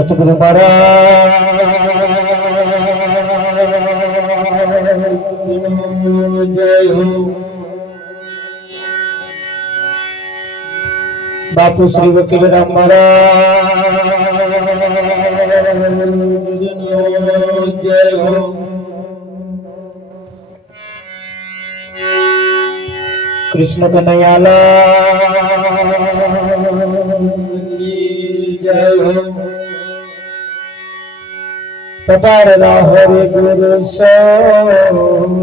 સતગુરુ મહારાજ જય હો। બાપુ શ્રી વકીલ રામ મહારાજ જય હો। કૃષ્ણ કનૈયાલાલ જય હો। પધારેલા હરે ગુરુ સંતનું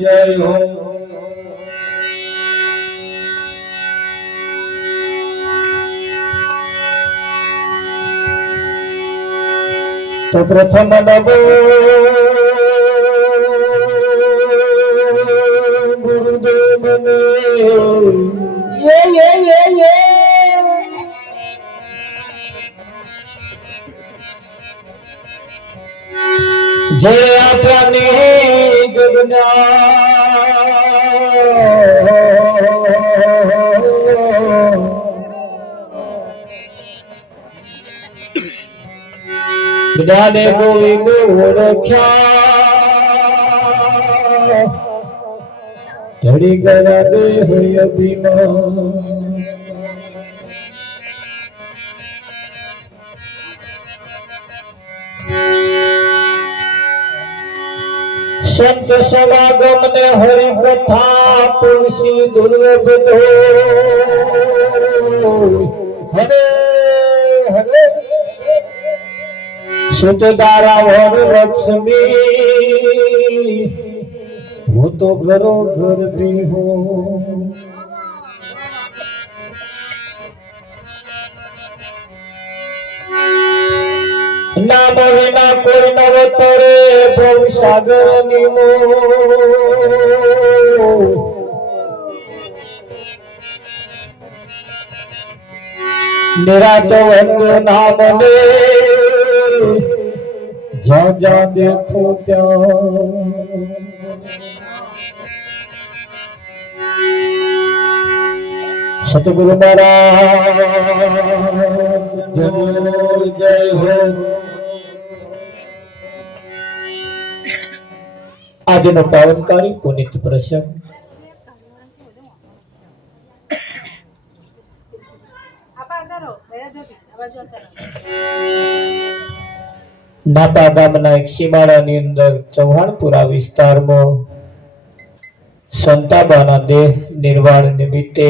જય હો। તો પ્રથમ નમો ગુરુદેવને જે આપને જગના જ્ઞાને ગોવિંદ ઓળખ્યા ધડી ગયા દે હોય અભિમાન। સંત સમાગમ ને હરિ કથા તુલસી દુર્લભ દો હરે હરે સુતદારા વર લક્ષ્મી હું તો ઘરો ઘર ભી હું। નામ વિના કોઈ નવ તરે ભવ સાગર ની નિરાત વંદુ નામ ને જ્યાં જ્યાં દેખો ત્યાં। સતગુરુ મહારાજ જય હો। આજનો પાવનકારી પુનિત પ્રસંગ નાતા ગામના એક સીમાડાની અંદર ચૌહાણપુરા વિસ્તારમાં સંતાબાના દેહ નિર્વાણ નિમિત્તે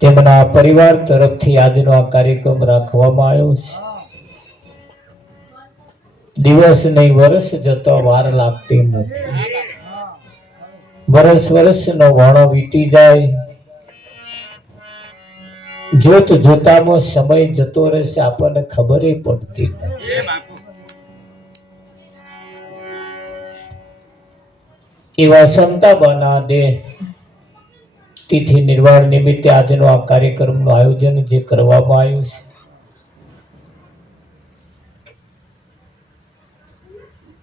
તેમના પરિવાર તરફથી આજનો આ કાર્યક્રમ રાખવામાં આવ્યો છે। દિવસ નહીં વર્ષ જતો વાર લાગતી નથી। વર્ષનો વાણો વીતી જાય, જોત જોતામાં સમય જતો રહેશે આપણને ખબર પડતી નથી। એવા સંતાબાના દેહ તિથિ નિર્વાણ નિમિત્તે આજનો આ કાર્યક્રમનું આયોજન જે કરવામાં આવ્યું છે,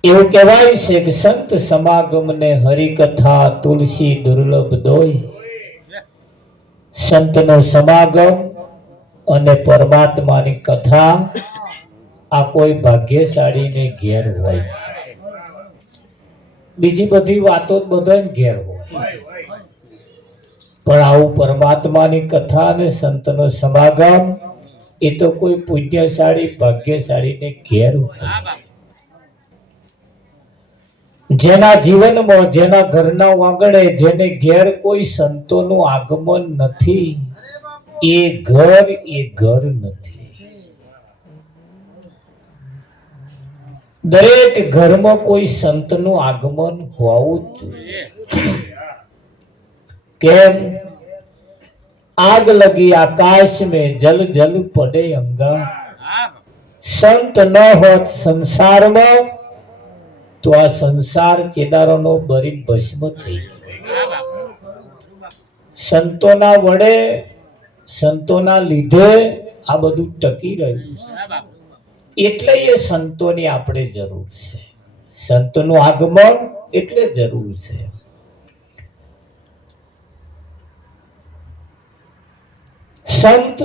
એવું કહેવાય છે કે સંત સમાગમ ને હરિકથા તુલસી દુર્લભ દોય। સંતનો સમાગમ અને પરમાત્માની કથા આ કોઈ ભાગ્યશાળીને ઘેર હોય, બીજી બધી વાતો બધાને ઘેર હોય, પણ આવું પરમાત્માની કથા અને સંતનો સમાગમ એ તો કોઈ પુણ્યશાળી ભાગ્યશાળીને ઘેર હોય। જેના જીવનમાં જેના ઘરના આંગણે જેને ઘેર કોઈ સંતોનું આગમન નથી એ ઘર નથી। દરેક ઘરમાં કોઈ સંતનું આગમન હોવું જોઈએ। કેમ? આગ લગી આકાશ में जल जल पड़े अंगार। संत न होत संसाરમાં તો આ સંસાર ચેદારોનો બરી ભસ્મ થઈ ગયો। સંતોના વડે સંતોના લીધે આ બધું ટકી રહ્યું છે, એટલે એ સંતોની આપણે જરૂર છે। સંતનું આગમન એટલે જરૂર છે। સંત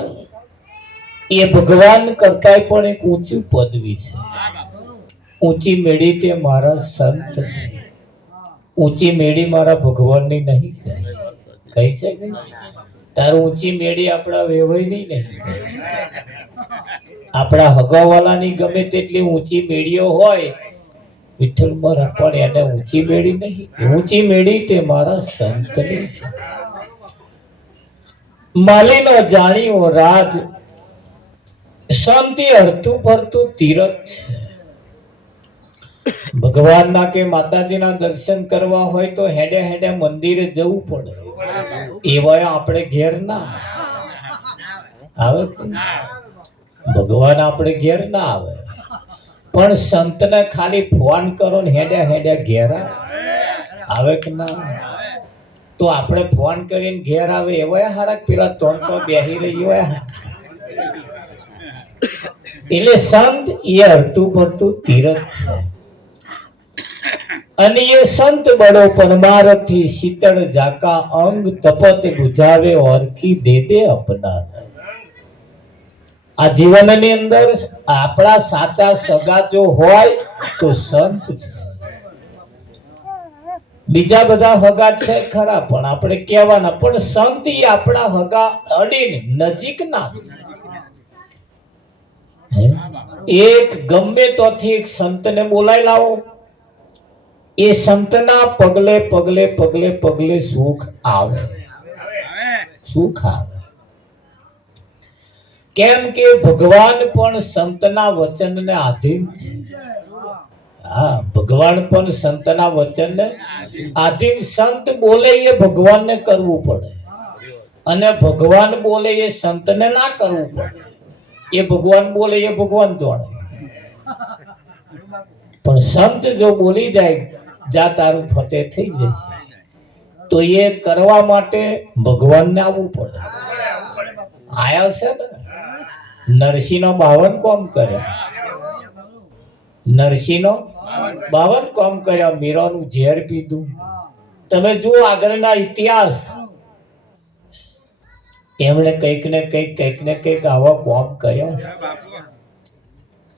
એ ભગવાન કરતા પણ એક ઊંચી પદવી છે. ઊંચી મેળી તે મારા સંત, ઊંચી મેળી મારા ભગવાનની નહીં કહી શકે. તારું ઊંચી મેળી આપણા વેવાઈની નહીં, આપણા હગાવાલાની ગમે તેટલી ઊંચી મેળીઓ હોય વિઠ્ઠલ મારા, પણ એને ઊંચી મેળી નહીં. ઊંચી મેળી તે મારા સંતની છે. માલીનો જાણ્યો રાજ, શાંતિ હરતું ફરતું તીરથ છે. ભગવાનના કે માતાજીના દર્શન કરવા હોય તો હેડે હેડે મંદિરે જવું પડે. એવાય આપણે ઘેર ના આવે, ભગવાન આપણે ઘેર ના આવે, પણ સંતને ખાલી ફોન કરો ને હેડે હેડે ઘેર આવે કે ના? તો આપણે ફોન કરીને ઘેર આવે એવાય હારા, પેલા તોન તો બેહી રહી હોય. એટલે સંત એ હરતું ફરતું તીરથ છે. અને એ સંત બળો પરમારથી શીતળ જાકા અંગ તપત બુઝાવે ઓરખી દે દે અપના. આ જીવનની અંદર આપણા સાચા સગા જો હોય તો સંત છે. બીજા બધા હગા છે ખરા, પણ આપણે કહેવાના, પણ સંત એ આપણા હગા અડીને નજીકના છે. એક ગમે તોથી એક સંતને બોલાવી લાવો, એ સંતના પગલે પગલે પગલે પગલે સુખ આવે, સુખ આવે. કેમ કે ભગવાન પણ સંતના વચનને આધીન છે. હા, ભગવાન પણ સંતના વચનને આધીન. સંત બોલે એ ભગવાનને કરવું પડે, અને ભગવાન બોલે એ સંતને ના કરવું પડે. એ ભગવાન બોલે એ ભગવાન જોડે, પણ સંત જો બોલી જાય જા તારું ફતે થઈ જશે, તો એ કરવા માટે ભગવાનને આવવું પડે. આયા છે ને, નરસિંહનો 52 કોમ કર્યા, નરસિંહનો 52 કોમ કર્યા, મીરાનું ઝેર પીધું. તમે જુઓ આગળના ઇતિહાસ, એમણે કંઈક ને કંઈક આવા કોમ કર્યા.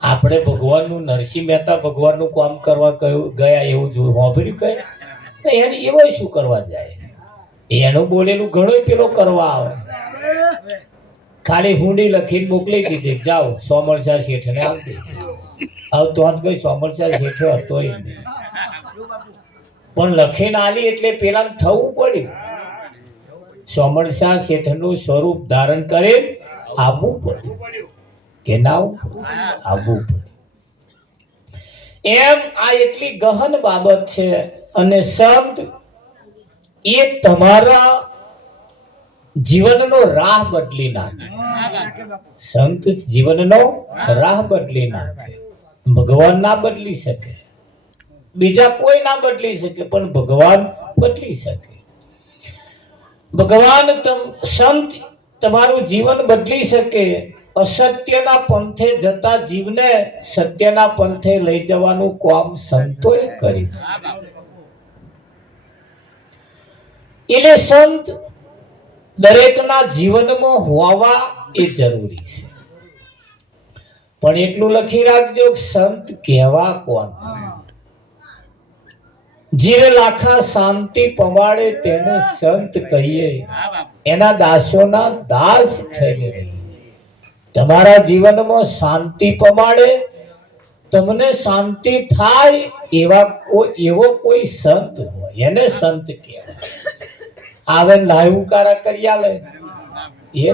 આપણે ભગવાનનું, નરસિંહ મહેતા ભગવાનનું કામ કરવા ગયા એવું જોયું, સાંભળ્યું કઈ? એને એવો શું કરવા જાય? એનું બોલેલું ઘણું પેલો કરવા આવે. ખાલી હુંડી લખીને મોકલી દીધી, જાઓ સોમરસા શેઠને આવતી. હવે તો કોઈ સોમરસા શેઠ હતો નહીં, પણ લખીને આલી એટલે પેલા થવું પડ્યું. સોમરસા શેઠનું સ્વરૂપ ધારણ કરે આવવું પડ્યું કે ના આવવું પડ્યું. એમ આ એટલી ગહન બાબત છે. અને સંત એ તમારા જીવનનો રાહ બદલી નાખે. સંત જીવનનો રાહ બદલી નાખે. ભગવાન ના બદલી શકે, બીજા કોઈ ના બદલી શકે, પણ ભગવાન બદલી શકે. ભગવાન સંત તમારું જીવન બદલી શકે. અસત્યના પંથે જતા જીવને સત્યના પંથે લઈ જવાનું કામ સંતોએ કર્યું. એટલે સંત દરેકના જીવનમાં હોવા એ જરૂરી છે. પણ એટલું લખી રાખજો, સંત કહેવા કોણ? જીરે લાખા શાંતિ પમાડે તેને સંત કહીએ, એના દાસોના દાસ થઈને રહીએ. તમારા જીવનમાં શાંતિ પમાડે, તમને શાંતિ થાય એવો કોઈ સંત હોય એને સંત કહેવાય. આવે લાયુકારા કરી આલે એ નહીં,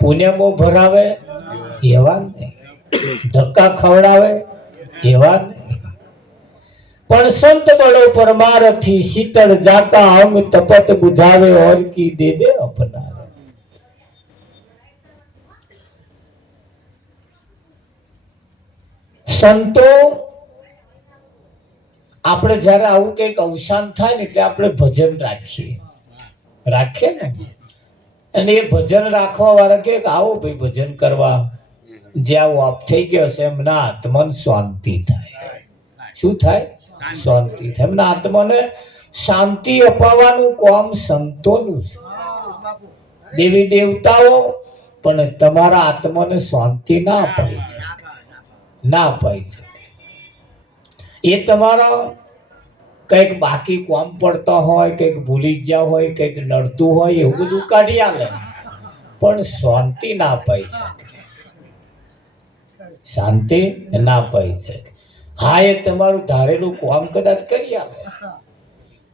પુણ્યમાં ભરાવે એવા નહીં, ધક્કા ખવડાવે એવા નહીં. પણ સંત બળો પરમારથી શીતળ જાકા અંગ તપત બુઝાવે ઓરકી દે દે અપના. સંતો આપણે જયારે આવું કઈક અવસાન થાય ને એટલે આપણે ભજન રાખીએ ને, અને એ ભજન રાખવા વાળા કે આવો ભાઈ ભજન કરવા, જે આવો આપ થઈ ગયો છે એમના આત્માને શાંતિ થાય. શું થાય? શાંતિ થાય. એમના આત્માને શાંતિ અપાવવાનું કામ સંતોનું છે. દેવી દેવતાઓ પણ તમારા આત્માને શાંતિ ના અપાઈ શકે, ના અપાઈ શકે. એ તમારો કંઈક બાકી કોમ પડતા હોય, કંઈક ભૂલી ગયા હોય, કંઈક નડતું હોય, એવું બધું કાઢી આલે, પણ શાંતિ ના અપાઈ શકે, શાંતિ ના અપાઈ શકે. હા, એ તમારું ધારેલું કામ કદાચ કરી આપે,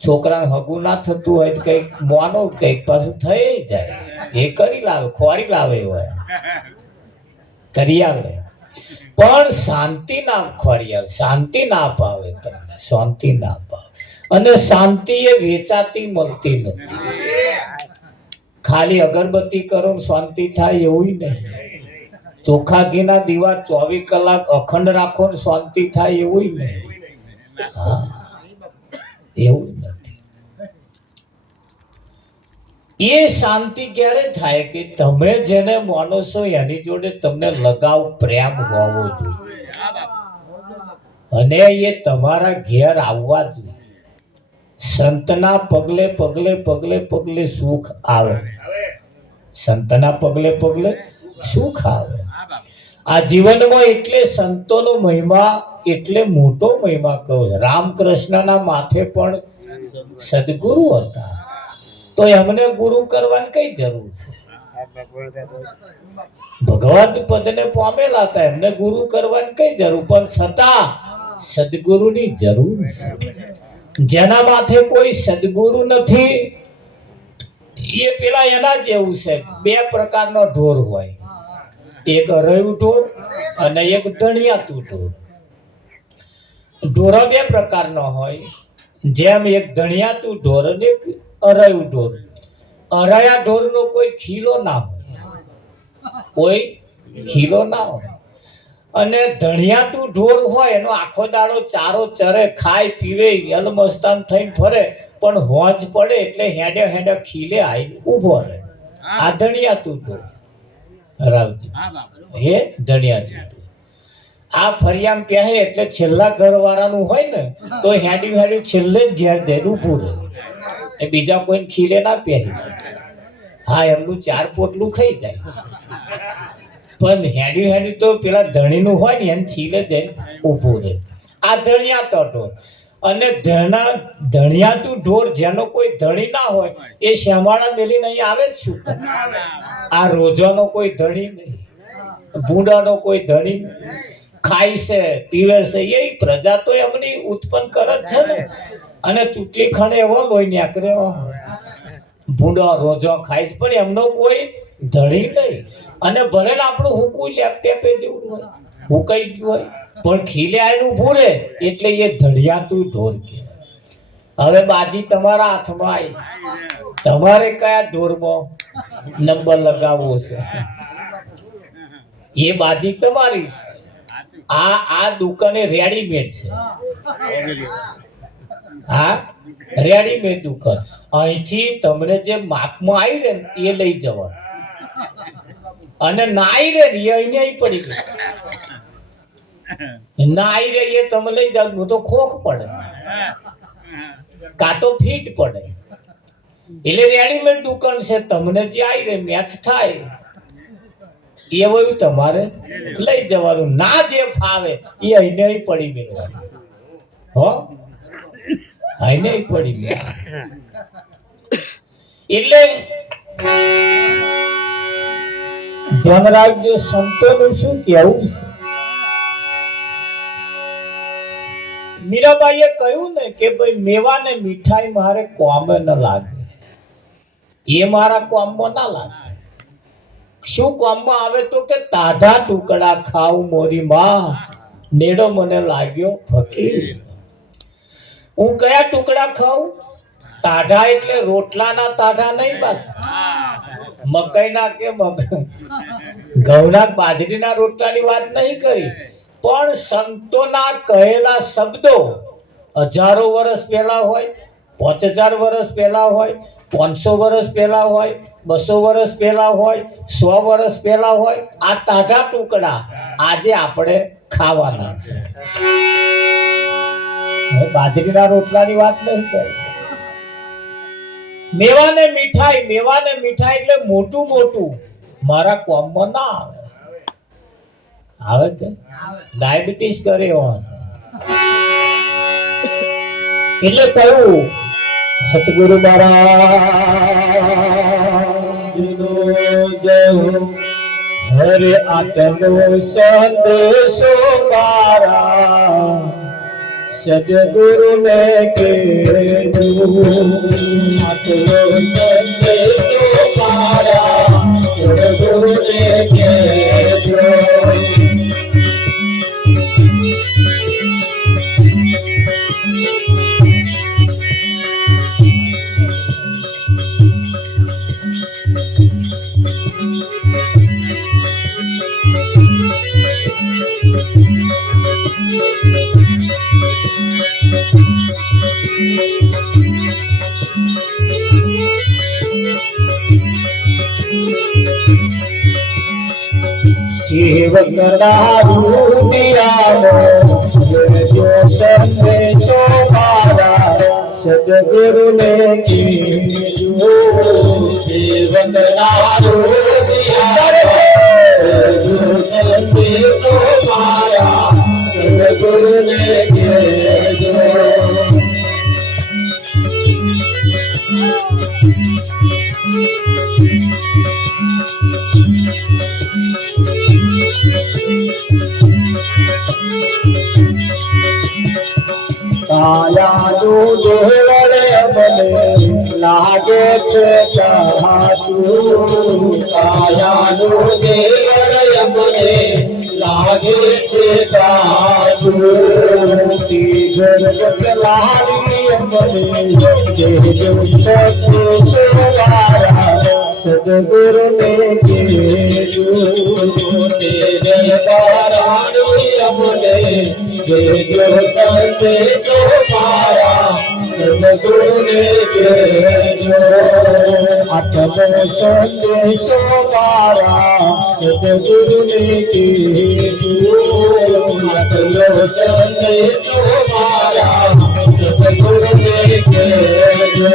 છોકરાને હગું ના થતું હોય તો કંઈક મોનો કંઈક પાછું થઈ જાય, એ કરી લાવે, ખોરી લાવે, હોય કરી આવે, પણ શાંતિ ના ખોરી આવે, શાંતિ ના પાવે, તમને શાંતિ ના પાવે. અને શાંતિ એ વેચાતી મળતી નથી. ખાલી અગરબત્તી કરો શાંતિ થાય એવું નહીં. ચોખા ઘીના દીવા 24 કલાક અખંડ રાખો ને શાંતિ થાય એવું નહીં. હા, એવું નથી. એ શાંતિ ક્યારે થાય કે તમે જેને માનો છો એની જોડે તમને લગાવ પ્રેમ હોવો જોઈએ, અને એ તમારા ઘેર આવવા જોઈએ. સંતના પગલે પગલે પગલે પગલે સુખ આવે, સંતના પગલે પગલે સુખ આવે. આ જીવનમાં એટલે સંતોનો મહિમા એટલે મોટો મહિમા કહો. રામકૃષ્ણના માથે પણ સદગુરુ હતા, તો એમને ગુરુ કરવાની કઈ જરૂર છે? ભગવત પદને પામેલા હતા, એમને ગુરુ કરવાની કઈ જરૂર? પણ છતાં સદગુરુની જરૂર છે. જેના માથે કોઈ સદગુરુ નથી એ પેલા એના જેવું છે. બે પ્રકારનો ઢોર હોય, એક અરયું ઢોર અને એક ધણિયાતું ઢોર. ઢોરો બે પ્રકારનો હોય, જેમ એક ધણિયાતું ઢોર અને એક અરયું ઢોર. અરયા ઢોરનો કોઈ ખીલો ના હોય, કોઈ ખીલો ના હોય. અને ધણિયાતું ઢોર હોય એનો આખો દાડો ચારો ચરે, ખાય પીવે, યલમસ્તાન થઈને ફરે, પણ હોજ પડે એટલે હેડે હેડે ખીલે આવીને ઊભો રહે. આ ધણિયાતું ઢોર. રાવજી હે ધણિયાતું ઢોર. આ ફરિયામ પહેરે એટલે છેલ્લા ઘરવાળાનું હોય ને તો હેડી હેડી છેલ્લે જ ઘેર જઈને ઊભું રહે, એ બીજા કોઈને ખીલે ના પહેરી. હા, એમનું ચાર પોટલું ખાઈ જાય, પણ હેડી હેડી તો પેલા ધણીનું હોય ને એને છીલે જઈને ઊભું રહે. આ ધણિયાતો ઢોર. અને ધણિયાતું ઢોર જેનો કોઈ ધણી ના હોય એ શ્યામાળા મેલીને અહીં આવે જ શું? આ રોજાનો કોઈ ધણી નહીં, બુડાનો કોઈ ધણી નહીં. ખાય છે, પીવે છે, એ પ્રજા તો એમની ઉત્પન્ન કરે જ છે ને. અને ચૂંટલી ખણે એવો લોહી નીકળે, ભૂંડો રોજો ખાય છે, પણ એમનો કોઈ ધણી નહીં. અને ભલે આપણું હુકું ટેપે જેવું હોય, હુકાઈ ગયું હોય, પણ ખીલે આવીને ઊભું રહે એટલે એ ધડિયાતું ઢોર કહેવાય. હવે બાજી તમારા હાથમાં આવી, તમારે કયા ઢોરમાં નંબર લગાવવો છે એ બાજી તમારી છે. આ દુકાને રેડીમેડ છે, હા રેડીમેડ દુકાન. અહીંથી તમને જે માપમાં આવી રહે ને એ લઈ જવા, અને ના આવી રે ને એ અહીંયા પડી ગઈ, ના આવી રે એ તમે લઈ જાવ તો ખોખ પડે, કાં તો ફીટ પડે. એટલે રેડીમેડ દુકાન છે, તમને જે આવી રે મેચ થાય એવું તમારે લઈ જવાનું. ના જે ફાવે એ અહીંયા પડી મેળવાનું, હો અહીંયા પડી મેળવાનું. એટલે ધ્યાન રાખજો, સંતોનું શું કહેવું છે. મીરાબાઈએ કહ્યું ને કે ભાઈ મેવા ને મીઠાઈ મારે કોમે ન લાગે, એ મારા કોમમાં ના લાગે. શું કોમમાં આવે તો કે તાધા ટુકડા ખાવ મોરી માં, નેડો મને લાગ્યો ફકીર. હું કયા ટુકડા ખાઉં? તાઢા એટલે રોટલાના તાઢા નહીં, બસ મકાઈના કે ઘઉંના બાજરીના રોટલાની વાત નહીં કરી, પણ સંતોના કહેલા શબ્દો 1000 વર્ષ પહેલા હોય, 5000 વર્ષ પહેલા હોય, 500 વર્ષ પહેલા હોય, 200 વર્ષ પહેલા હોય, 100 વર્ષ પહેલા હોય. આ તાઢા ટુકડા આજે આપણે ખાવાના છે. બાજરીના રોટલાની વાત નહીં કરી. મેવા ને મીઠાઈ એટલે મોટું મોટું મારા કોમમાં ના આવે. આવે છે ડાયાબિટીસ કરે એવો એટલે કહ્યું સતગુરુ મહારાજનો જય હો. હરે આટલો સંદેશો મારા સદગુરુ ને કહેવું. આટલો સંદેશો મારા સદગુરુ ને કહેવું. શિવ કરનારું દિયાનો જો સંદેશો મારા સદગુરુને કીધું. શિવ કરનારું દિયાનો જો સંદેશો મારા સદગુરુને કીધું. કાયાનું દેવળે મને લાગે છે ચાહતું. કાયાનું દેવળે મને લાગે છે ચાહતું. જગત લાવી મને દેજો સદગુરુ મારા સદગુરુને કહેવું. જય પારાણી અમને દેજો સંદેશો મારા સદગુરુને કહેજો. આટલો સંદેશો મારા સદગુરુને કહેજો. આટલો સંદેશો મારા સદગુરુને કહેજો.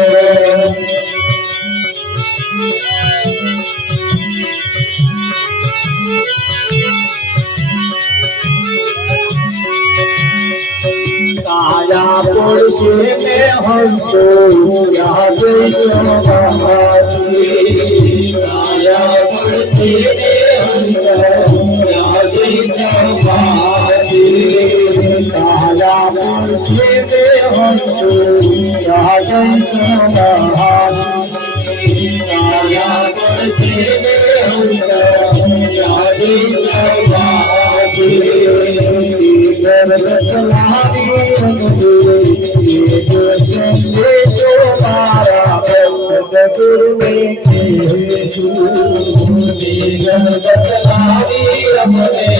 काया पुरुषे में हंसो याद समाधि. काया पुरुषे में हंसो याद समाधि. काया पुरुषे में हंसो याद समाधि. काया पुरुषे में हंसो याद समाधि. जगत लावी संदेशो मारा सदगुरु ने कहेવું. जगत लावी अपने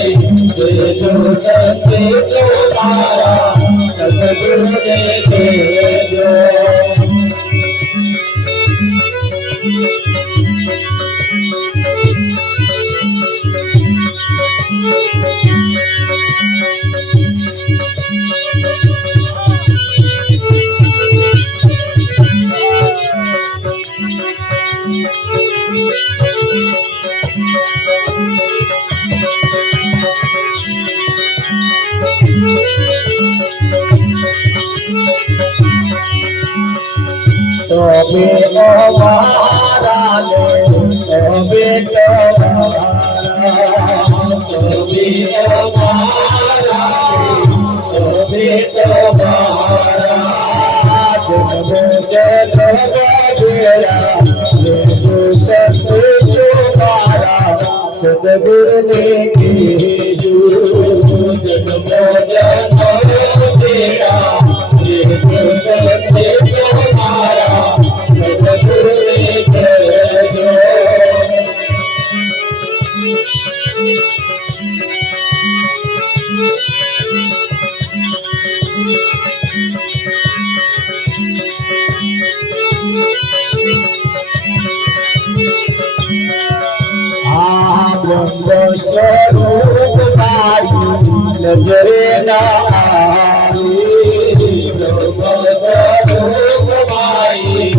देજો संदेशो मारा सदगुरु ने कहेજો. तबे અમારા ને તબે તમારા. તબે અમારા તબે તમારા. જન્મ જન્મ બેરા લેજો સંદેશો મારા સદગુરુને કહેવું. જન્મ જન્મ બેરા લેજો સંદેશો મારા સદગુરુને કહેજો. સ્વરૂપ મારી નજરે ના આવી. સ્વરૂપ મારી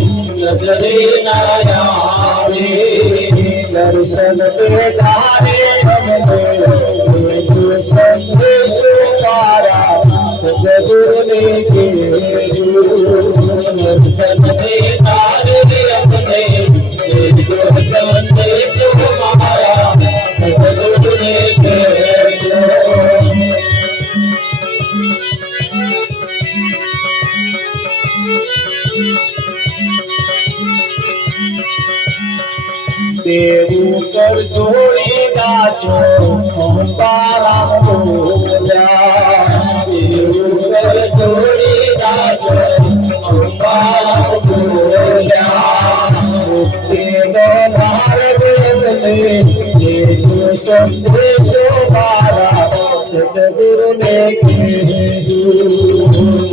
દર્શન દેખારે સંદેશો મારા સદગુરુને કહેજો દર્શન દેખારે સંદેશો મારા સદગુરુને કહેજો દેવું કર જોડી દાચો તારા બોલ્યા દેવું કર જોડી દાચો તારા બોલ્યા મુક્તિનો માર્ગ બને દેજો સંદેશો મારા સદગુરુને કહેજો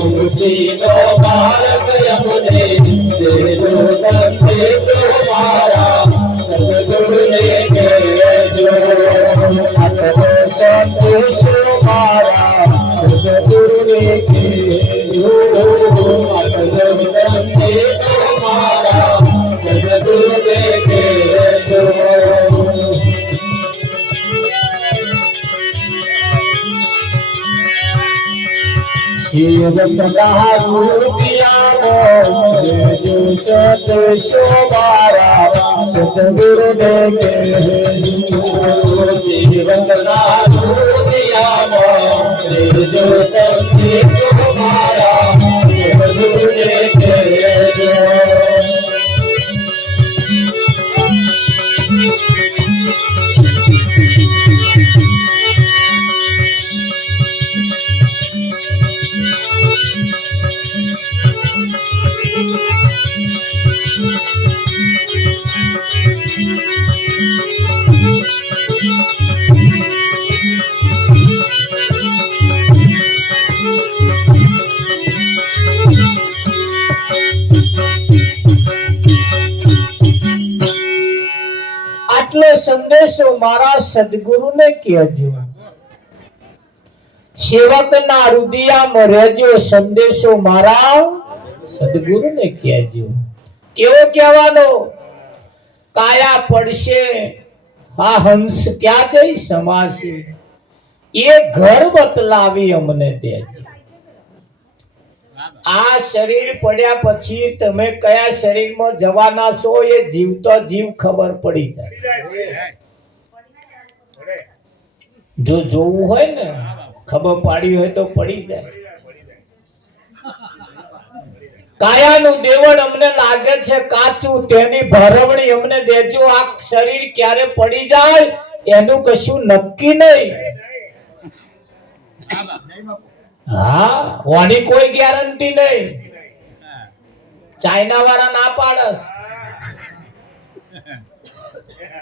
મુક્તિનો માર્ગ બને દેજો સંદેશો મારા સદગુરુને કહેજો આત્મો સંદેશો મારા સદગુરુને કહેજો આત્મો સંદેશો મારા સદગુરુને કહેજો શિવના રૂપિયાનો જો સંદેશો મારા સદગુરુને કહેજો શિવના રૂપિયાનો જો સંદેશો મારા સદગુરુને કહેજો આટલો સંદેશો મારા સદગુરુને કહેજો સેવકના હૃદયમાં રહેજો સંદેશો મારા સદગુરુને કહેજો કેવો કહેવાનો કાયા પડશે આ હંસ ક્યાં જઈ સમાશે એ ઘર બતલાવી અમને દેજો આ શરીર પડ્યા પછી તમે કયા શરીરમાં જવાના છો એ જીવતો જીવ ખબર પડી જાય જો જોવું હોય ને ખબર પાડી હોય તો પડી જાય કાયાનું દેવળ અમને લાગે છે કાચું તેની ભરવણી અમને દેજો આ શરીર ક્યારે પડી જાય એનું કશું નક્કી નહીં હા ઓની કોઈ ગેરંટી નહીં ચાઇના વાળા ના પાડસ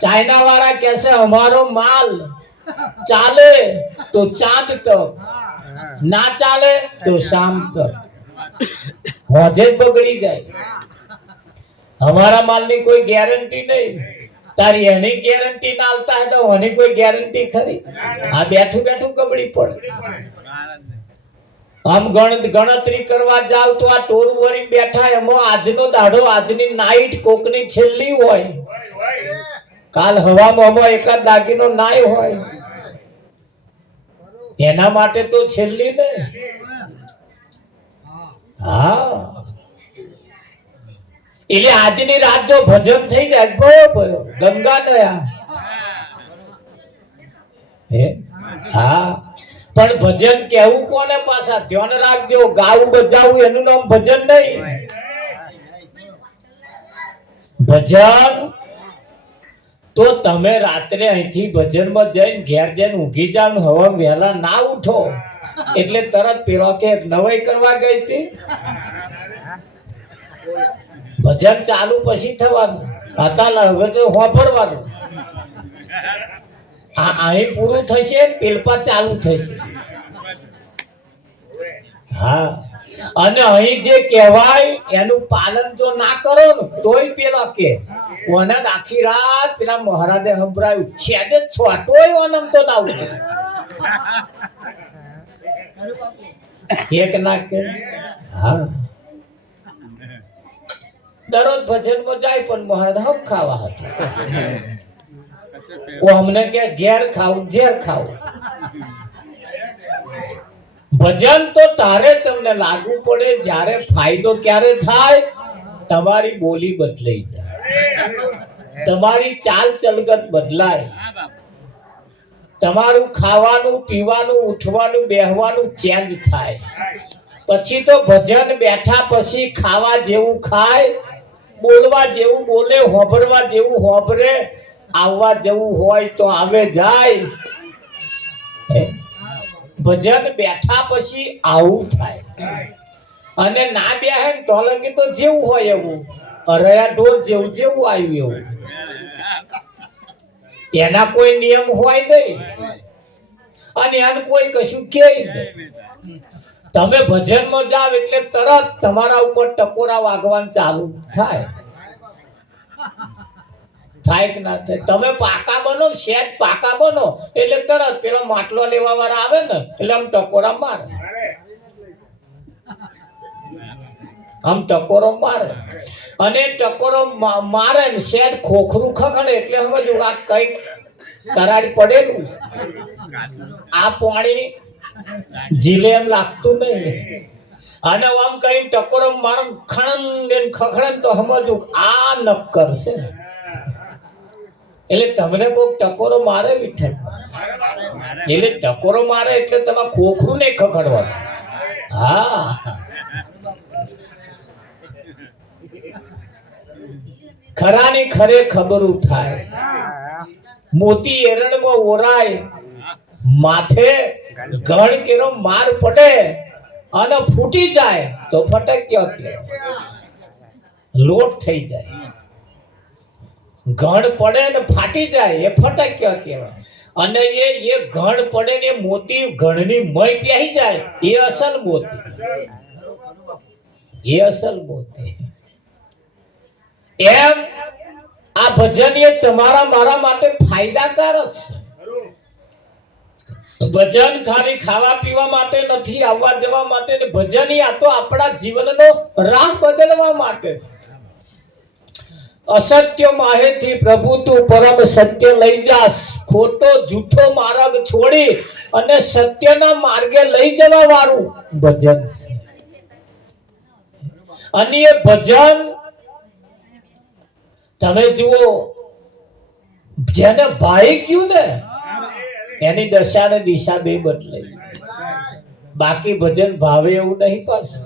ચાઇના વાળા કહેશે અમારો માલ ચાલે તો ચાંદ તક ના ચાલે તો શામ તક હોજે બગડી જાય हमारा मालनी कोई गारंटी नहीं तारी एनी गारंटी ना आलता है तो ओनी कोई गारंटी खरी आ बैठू बैठू कबड़ी पड़े हम गणतरी करवा जाव तो आ टोरू वरी बैठा एमो આજનો દાડો આજની નાઈટ કોકની છેલ્લી હોય કાલ હવામાં અમો એકાદ દાગીનો નાય હોય એના માટે તો છેલ્લી ને હા એટલે આજની રાત જો ભજન થઈ જાય બરોબર ગંગા નયા હા પણ ભજન કેવું કોને પાછા ધ્યાન રાખજો ગાવું બજાવું એનું નામ ભજન નહીં ભજન તો તમે રાત્રે અહીંથી ભજનમાં જઈને ઘેર જઈને ઊંઘી જાવ હવા વહેલા ના ઉઠો એટલે તરત પેલો કે નવાઈ કરવા ગઈ હતી ભજન ચાલુ પછી થવાનું હતા હવે તો હોફળવાનું અહીં પૂરું થશે પેલપા ચાલુ થશે હા અને અહીં જે કહેવાય એનું પાલન જો ના કરો ને તોય પેલા કે ઓને આખી રાત પેલા મહારાજે સંભળાયું છે જ છોટોય ઓનમ તો ના ઉઠે એક ના કે હા દરરોજ ભજનમાં જાય પણ મહારાજ હમ ખાવા હતું અમને કે ઘેર ખાવું ઝેર ખાવું. ભજન તો તારે તમને લાગુ પડે જ્યારે ફાયદો ક્યારે થાય, તમારી બોલી બદલાઈ જાય, તમારી ચાલ ચલગત બદલાય, તમારું ખાવાનું પીવાનું ઉઠવાનું બેહવાનું ચેન્જ થાય. પછી તો ભજન બેઠા પછી ખાવા જેવું ખાય, બોલવા જેવું બોલે, હોભરવા જેવું હોભરે, આવવા જેવું હોય તો આવે જાય. ભજન બેઠા પછી આવું થાય, અને ના બેહે ને તો લગી તો જેવું હોય એવું અરયા ઢોર જેવું જેવું આવ્યું એવું. એના કોઈ નિયમ હોય નહીં અને એને કોઈ કશું કે નહીં. તમે ભજનમાં જાવ એટલે તરત તમારા ઉપર ટકોરા વાગવાનું ચાલુ થાય. થાય કે ના થાય? તમે પાકા બનો, શેઠ પાકા બનો એટલે તરત પેલો માટલો લેવા વાળા આવે ને એટલે આમ ટકોરા મારે, આમ ટકોરો મારે. અને ટકોરો મારે ને શેઠ ખોખરું ખખડે એટલે સમજો આ કઈક કરાડી પડેલું, આ પાણી જીલે એમ લાગતું નહીં. અને આમ કઈ ટકોરો મારો ખણન ખખડે તો સમજો આ નક્કર છે. એટલે તમને કોઈક ટકોરો મારે વિઠ્ઠલ, એટલે ટકોરો મારે એટલે તમારે ખોખરું નહીં ખખડવાનું. હા, ખરાની ખરે ખબરું થાય. મોતી એરણમાં ઓરાય, માથે ગણ કેનો માર પડે અને ફૂટી જાય તો ફટક્યો કે લોટ થઈ જાય. ગણ પડે ને ફાટી જાય એ ફટક્યો કહેવાય. અને એ ગણ પડે ને મોતી ગણની મય પહેરી જાય એ અસલ મોતી, એ અસલ મોતી. એમ આ ભજન એ તમારા મારા માટે ફાયદાકારક છે. ભજન ખાલી ખાવા પીવા માટે નથી, આવવા જવા માટે. ભજન આ તો આપણા જીવનનો રાહ બદલવા માટે છે. અસત્ય માહેથી પ્રભુ તું પરમ સત્ય લઈ જાસ, ખોટો જૂઠો માર્ગ છોડી અને સત્યના માર્ગે લઈ જવા વાળું ભજન છે. અને એ ભજન તમે જુઓ, જેને ભાઈ ગયું ને એની દશા ને દિશા બે બદલાઈ. બાકી ભજન ભાવે એવું નહીં પાછું.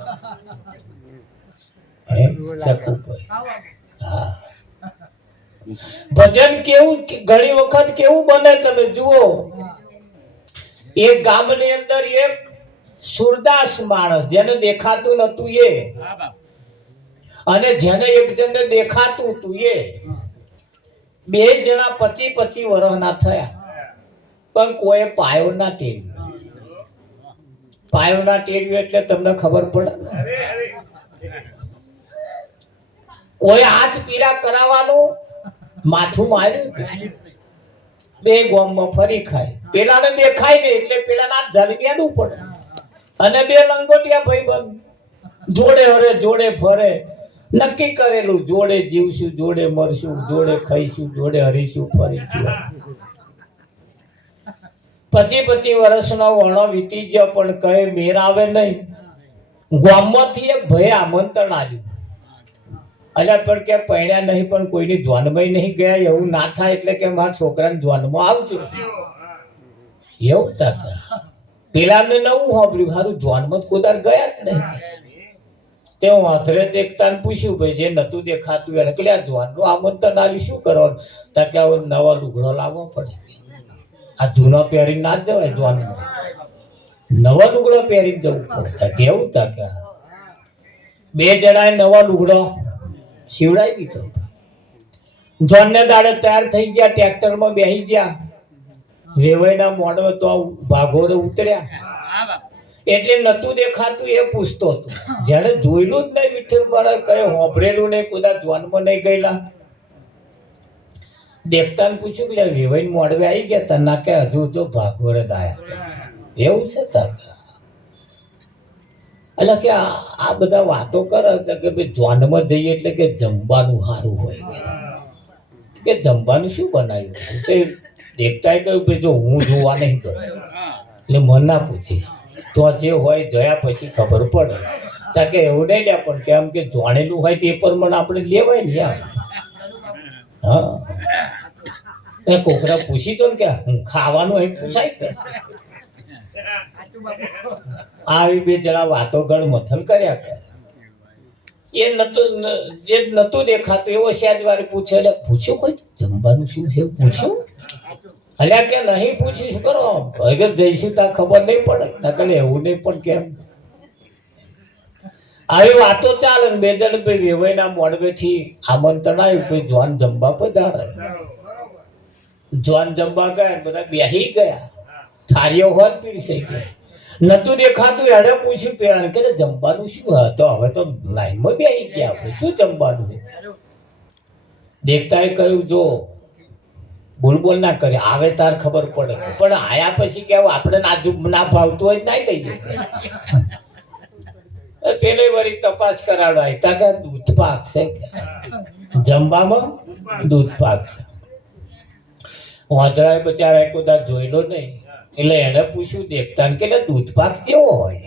હા, ભજન કેવું ઘણી વખત કેવું બને તમે જુઓ, એક ગામની અંદર એક સુરદાસ માણસ, જેને દેખાતું નતું એ અને જેને એક જણને દેખાતું હતું એ, બે જણા 25-25 વર્ષના થયા પણ કોઈ પાયો ના ટેર્યો. પાયો ના ટેર્યો એટલે તમને ખબર પડે ને, કોઈ હાથ પીડા કરાવવાનું માથું માર્યું, બે ગોમમાં ફરી ખાય. પેલાને દેખાય ને એટલે પેલાના જલગેડું પડે. અને બે લંગોટિયા ભાઈબંધ જોડે હરે જોડે ફરે, નક્કી કરેલું જોડે જીવશું, જોડે મરશું, જોડે ખાઈશું, જોડે હરીશું, ફરીશું. 25-25 વર્ષનો વણો વીતી ગયો પણ કઈ મેર આવે નહીં. ગામમાંથી એક ભાઈ આમંત્રણ આવ્યું, અલ્યા પણ કે પૈણ્યા નહીં પણ કોઈની ધ્યાનમાં નહીં ગયા, એવું ના થાય એટલે કે મારા છોકરાને ધ્યાનમાં આવજો. એવું હતા પેલાને નવું સાંભળ્યું, સારું ધ્યાનમાં કોદાર ગયા જ નહીં. તે હું આધરે દેખતા પૂછ્યું, ભાઈ જે નતું દેખાતું એને કે આ ધ્યાનનું આમંત્રણ આવ્યું શું કરવાનું? તા કે નવા લુગડો લાવવો પડે, આ જૂનો પહેરીને ના જ જવાય ધ્યાનમાં, નવા લુગડો પહેરીને જવું પડે. કેવું તા કે બે જણાએ નવા લુગડો સીવડાવી દીધો. જોનને દાડે તૈયાર થઈ ગયા, ટ્રેક્ટરમાં બેસી ગયા, વેવાઈના મોઢે તો ભાગોરે ઉતર્યા. એટલે નતું દેખાતું એ પૂછતો હતો, જેને જોયેલું જ નહીં વિઠ્ઠલ મારા કઈ હોભરેલું નહીં, કદાચ ધ્યાનમાં નહીં ગયેલા. દેખતા પૂછ્યું કે વેવાઈ મોડવે આવી ગયા તા? ના કે હજુ તો ભાગોરે જ આયા. એવું છે તા? એટલે કે આ બધા વાતો કરે કે ભાઈ જ્વાનમાં જઈએ એટલે કે જમવાનું સારું હોય કે જમવાનું શું બનાવ્યું તે દેખતા કહ્યું ભાઈ જો હું જોવા નહીં ગયો એટલે મન ના પૂછીશ તો જે હોય જોયા પછી ખબર પડે તા કે એવું નહીં લે પણ કેમ કે જાણેલું હોય તે પ્રમાણે આપણે લેવાય ને યાર હા એ કોકરા પૂછી તો ને કે હું ખાવાનું અહીં પૂછાય કે આવી બે જણા વાતો ગણ મથન કર્યા કરે એ નતું જે નતું દેખાતું એવો સહેજ વારે પૂછે એટલે પૂછ્યું કોઈ જમવાનું શું છે પૂછ્યું અલ્યા કે નહીં પૂછ્યું શું કરો ભગત જઈશું ત્યાં ખબર નહીં પડે નકલ એવું નહીં પણ કેમ આવી વાતો ચાલે ને બે જણ ભાઈ વેવાઈના મોડવેથી આમંત્રણ આવ્યું કોઈ જોન જમવા પધારે જોન જમવા ગયા બધા બેહી ગયા થાળીઓ હોત પીરસે ગયા નતું દેખાતું એને પૂછ્યું પેલા કે જમવાનું શું હતો હવે તો લાઈનમાં બેસી ગયા આપણે શું જમવાનું છે દેખતાએ કહ્યું જો બોલ ના કરે આવે તાર ખબર પડે પણ આયા પછી કેવું આપણે ના ભાવતું હોય ના લઈ જઈએ પેલે વળી તપાસ કરાવડાય તા કે દૂધ પાક છે જમવામાં દૂધ પાક છે વાંદરાએ બચારા કદાચ જોયેલો નહીં એટલે એને પૂછ્યું દેખતા કે દૂધ પાક કેવો હોય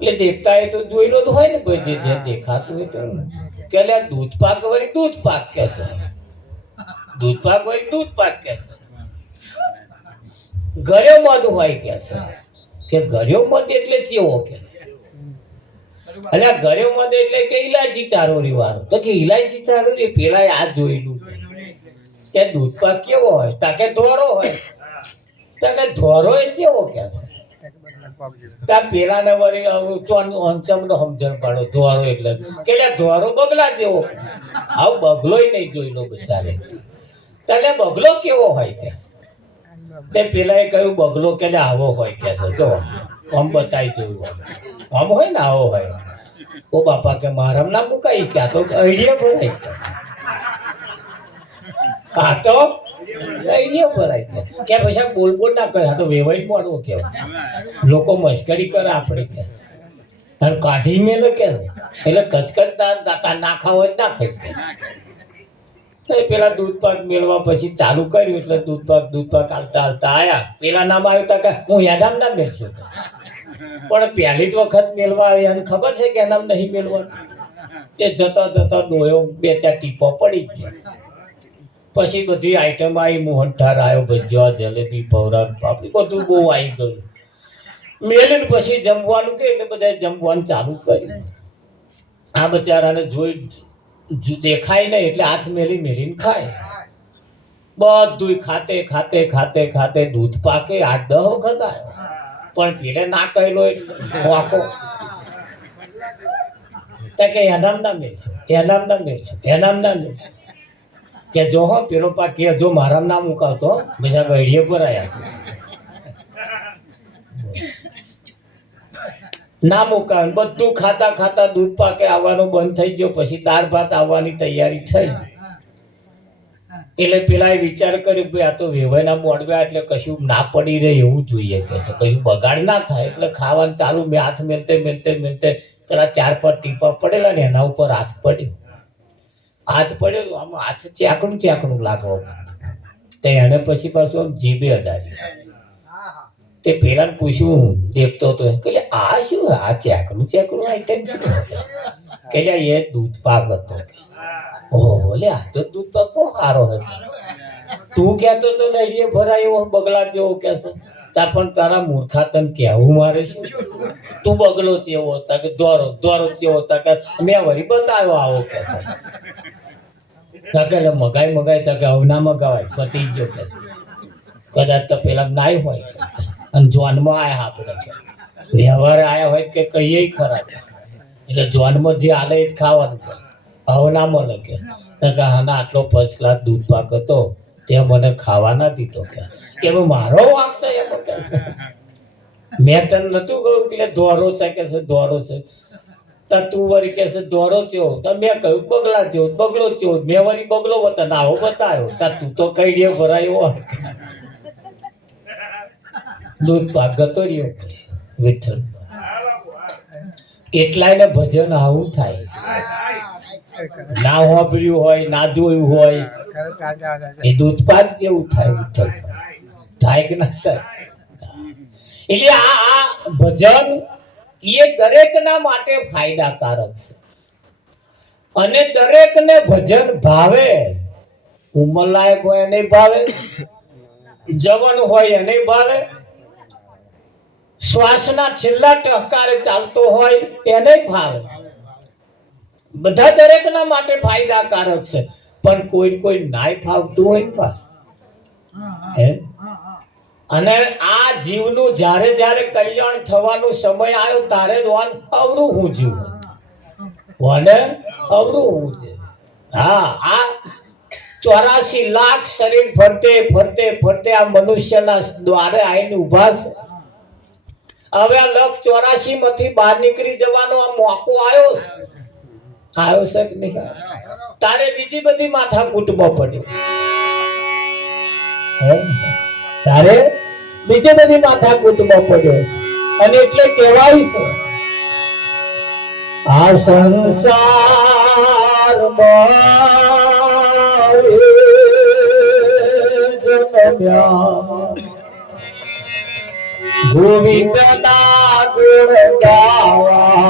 એટલે દેખતા એ તો જોયેલો જ હોય ને ભાઈ જે દેખાતું હોય તો કે દૂધ પાક વળી દૂધ પાક કે છે દૂધ પાક વળી દૂધ પાક કે છે ગળ્યો મધ હોય કે છે કે ગળ્યો મધ એટલે કેવો કે એટલે ગળ્યો મધ એટલે કે ઇલાયચી ચારોરી વાળો તો કે ઇલાયચી ચારોરી પેલા આ જોયેલું કે દૂધ પાક કેવો હોય તાકે ધોરો હોય તાકે ધોરો એ કેવો કે છે તા પેલા ને વળી અંચમ નો સમજણ પાડો ધોરો એટલે કે ધોરો બગલા જેવો આવું બગલોય નહીં જોયેલો બચારે તાલે બગલો કેવો હોય કે તે પેલા એ કહ્યું બગલો કે આવો હોય કે છે જો આમ બતાવી જોયું આમ હોય ને આવો હોય ઓ બાપા કે મારામ ના મુકાઈ ક્યાં તો આઈડિયા ભરાય હા તો આઈડિયા ભરાય કે પછી બોલ ના કરે તો વેવાઈ મળવો કેવાય લોકો મસ્કરી કરે આપણે કે અને કાઢી મેલે કે એટલે કચકચતા દાતા નાખા હોય ના ખાઈ પેલા દૂધ પાક મેળવા પછી ચાલુ કર્યું એટલે દૂધ પાક હાલતા આયા પેલા નામ આવ્યું કે હું યાદામ ના મેળશું પણ પહેલી જ વખત મેળવા આવી અને ખબર છે કે એનામ નહીં મેળવાનું એ જતા ડોયો બે ચાર ટીપો પડી ગયા પછી બધી આઈટમ આવી મોહનથાળ આવ્યો ભજીયા જલેબી પૌરા પાપડી બધું બહુ આવી ગયું મેલીને પછી જમવાનું કે એટલે બધા જમવાનું ચાલુ કર્યું આ બચારાને જોઈ દેખાય નહીં એટલે હાથ મેલીને ખાય બધું ખાતે દૂધ પાકે 8-10 વખત આવ્યો પણ પેલે ના કહેલો એટલે વાંકો કે એનામ ના મેળશું કે જો હો પેલો પાક કે જો મારા ના મુકાવતો બીજા ગઈડીએ પર આવ્યા ના મુકાવ બધું ખાતા દૂધ પાકે આવવાનું બંધ થઈ ગયો પછી દાળ ભાત આવવાની તૈયારી થઈ એટલે પેલા એ વિચાર કર્યો ભાઈ આ તો વેવાઈના મોડવ્યા એટલે કશું ના પડી રહે એવું જોઈએ કે કશું બગાડ ના થાય એટલે ખાવાનું ચાલુ મેં હાથ મેલતે પેલા 4-5 ટીપા પડેલા ને એના ઉપર હાથ પડ્યો આમ હાથ ચાકણું લાગો તો એને પછી પાછું આમ જીભે અડાડી તે પેલા પૂછ્યું દેખતો હતો કે આ શું આ ચાકણું આઈટમ શું કે એ દૂધ પાક હતો ઓહો લે આ તો દૂધ પાક બહુ સારો હતો તું કહેતો તો નળીએ ભરાય એવો બગલા જેવો કે છે તા પણ તારા મૂર્ખા તને કહેવું મારે શું તું બગલો ચેવો હતા કે દોરો ચેવો હતા કે મેં વળી બતાવ્યો આવો કે મગાઈ તકે હવે ના મગાવાય પતી ગયો કે કદાચ તો પેલા નાય હોય અને જોનમાં આયા આપણે વ્યવહાર આયા હોય કે કહીએ ખરા એટલે જોનમાં જે હાલે એ જ ખાવાનું કે હવે ના મળે કે હા આટલો 5 ગ્લાસ દૂધ પાક હતો તે મને ખાવા ના દીધો કે મારો વાંક છે એમ કે મેં તને નતું કહ્યું કે દોરો છે કે છે દોરો છે તું વળી કે છે દોરો થયો તો મેં કહ્યું બગલો થયો મેં વળી બગલો વતન આવો બતાવ્યો તું તો કઈ દે ભરાયો દૂધ પાક ગતો રહ્યો વિઠ્ઠલ કેટલાયને ભજન આવું થાય, ના વાપર્યું હોય, ના જોયું હોય, એ દૂધપાક જેવું થાય. થાય કે ના થાય? એટલે આ ભજન એ દરેકના માટે ફાયદાકારક છે અને દરેકને ભજન ભાવે. ઉંમરલાયક હોય એને ભાવે, જવાન હોય એને ભાવે, શ્વાસના છેલ્લા ટહકારે ચાલતો હોય એને ભાવે. બધા દરેકના માટે ફાયદાકારક છે. પણ કોઈ કોઈ નાય ફાવતું હોય ને, અને આ જીવનું જ્યારે જ્યારે કલ્યાણ થવાનો સમય આવ્યો ત્યારે જ અવરું હું જીવું અને અવરું હું છે. હા, આ 84 લાખ શરીર ફરતે ફરતે ફરતે આ મનુષ્યના દ્વારે આવીને ઉભા છે. હવે આ 184 માંથી બહાર નીકળી જવાનો આ મોકો આવ્યો છે કે નહીં? તારે બીજી બધી માથાકૂટમાં પડ્યો, તારે બીજી બધી માથાકૂટમાં પડ્યો. અને એટલે કહેવાય છે આ સંસારમાં ગોવિંદના ગુણ ગાવા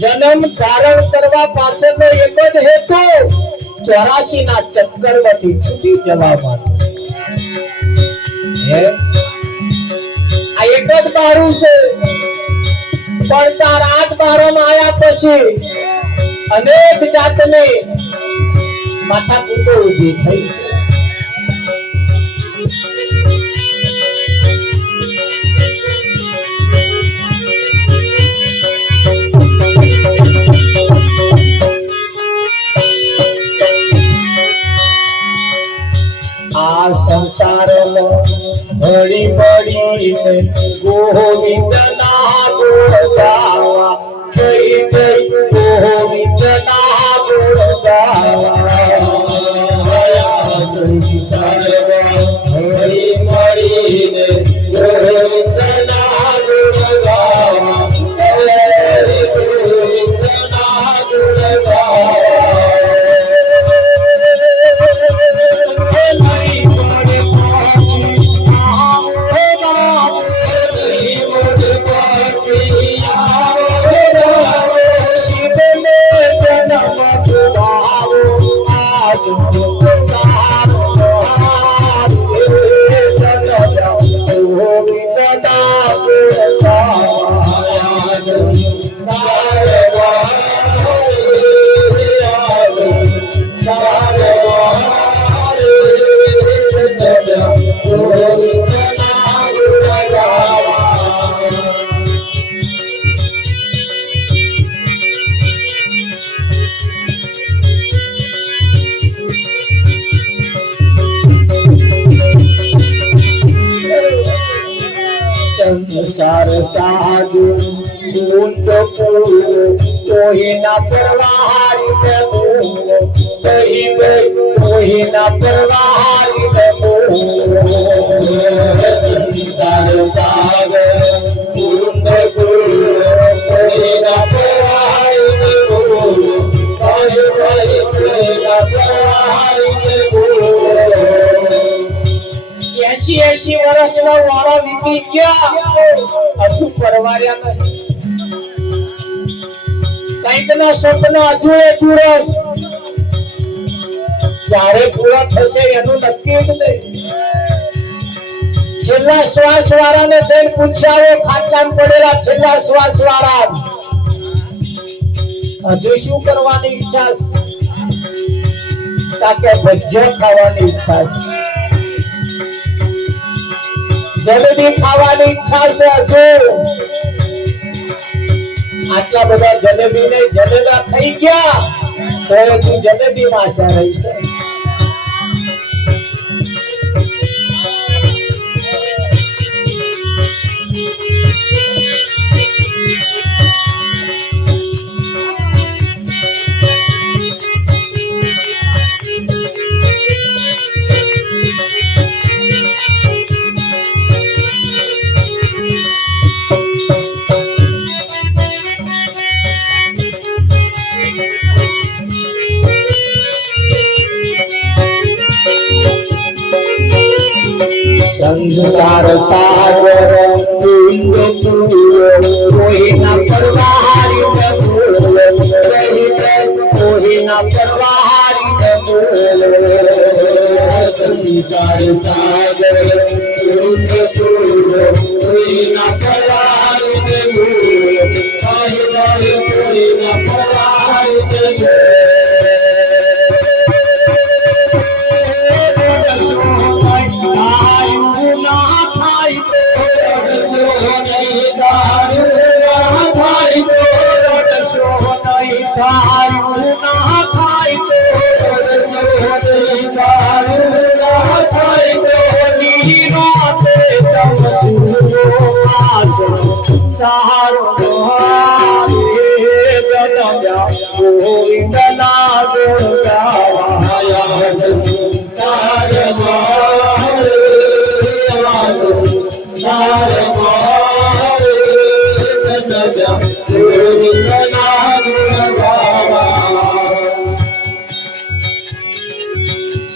જન્મ ધારણ કરવા પાછળનો એક જ હેતુ 84 ના ચક્કરમાંથી છૂટી જવા માટે. આ એક જ બારું છે. પણ તાર આજ બારમાં આવ્યા પછી અનેક જાતની માથાકૂટો ઊભી થઈ. આ સંસારમાં હળી મળીને ગોવિંદના ગુણ ગાવા, જય જય ગોવિંદના ગુણ ગાવા. હળી મળીને ગોવિંદના ગુણ ગાવા, જય ગોવિંદના ગુણ ગાવા. સંસાર સાધુ મુંડ પૂરો કોઈના પરવારી નમો, કઈ ગઈ કોઈના પરવારી નમો. સંસાર સાધુ મુંડ પૂરો કોઈના પરવારી નમો, કઈ ગઈ કોઈના પરવારી નમો. 80 ના વાળા વીતી ગયા હજુ પરવાર્યા નહીં કંઈક ના સપના હજુ એ ચૂરસ જ્યારે પૂરા થશે એનું નક્કી જ નહીં છેલ્લા શ્વાસ વાળાને જઈને પૂછાવો ખાટલામાં પડેલા છેલ્લા શ્વાસ વાળા હજુ શું કરવાની ઈચ્છા છે ભજીયા ખાવાની ઈચ્છા છે જલેબી ખાવાની ઈચ્છા છે હજુ આટલા બધા જલેબી ને જલેબા થઈ ગયા તો હજુ જલેબી માં આશા રહી છે संसार सागर कुंड कोई न परवारी कोई न परवारी संसार सागर कुंड कोई न परवारी कोई न परवारी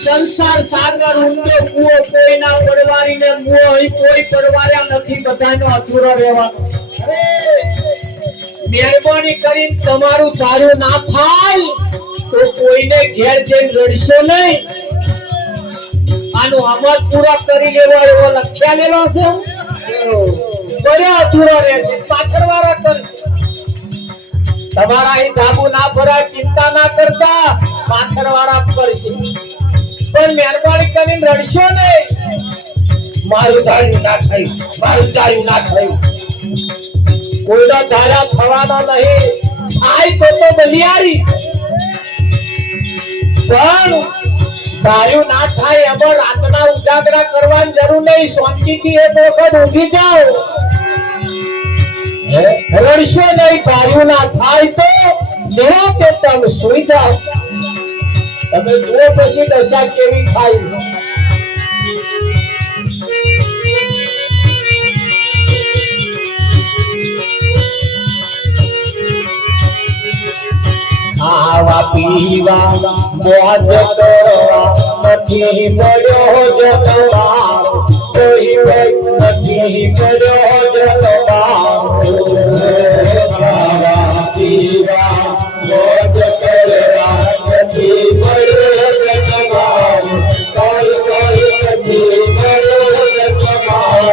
સંસાર સાગર ઊંડો કૂવો કોઈના પડવારી ને મુઓ અહીં કોઈ પડવાર્યા નથી બધાનો અધૂરો રહેવાનો મહેરબાની કરીને તમારું ધાર્યું ના થાય તો કોઈને ઘેર જઈને રડશો નહીં આનું અમલ પૂરો કરી લેવો એવો લખ્યા લેલો છે બરે અધૂરો રહેશે પાછળવાળા કરશે તમારા અહીં ધાબુ ના ભરાય ચિંતા ના કરતા પાછળવાળા કરશે પણ મહેરબાની કરીને રડશો નહીં મારું ધાર્યું ના થયું મારું ધાર્યું ના થયું કોઈના ધારા થવાના નહીં થાય તો બલિયારી પણ ધાર્યું ના થાય એમાં રાતના ઉજાગરા કરવાની જરૂર નહીં શાંતિથી એક વખત ઊંઘી જાઓ રડશો નહીં ધાર્યું ના થાય તો નિરાંતે તમે સુઈ જાઓ તમે જુઓ પછી દશા કેવી થાય ખાવા પીવા મોજ કરવા નથી મળ્યો જતવાર કોઈ નથી મળ્યો જતવાર ખાવા પીવા મોજ કરવા નથી મળ્યો જતવાર કોઈ નથી મળ્યો જતવાર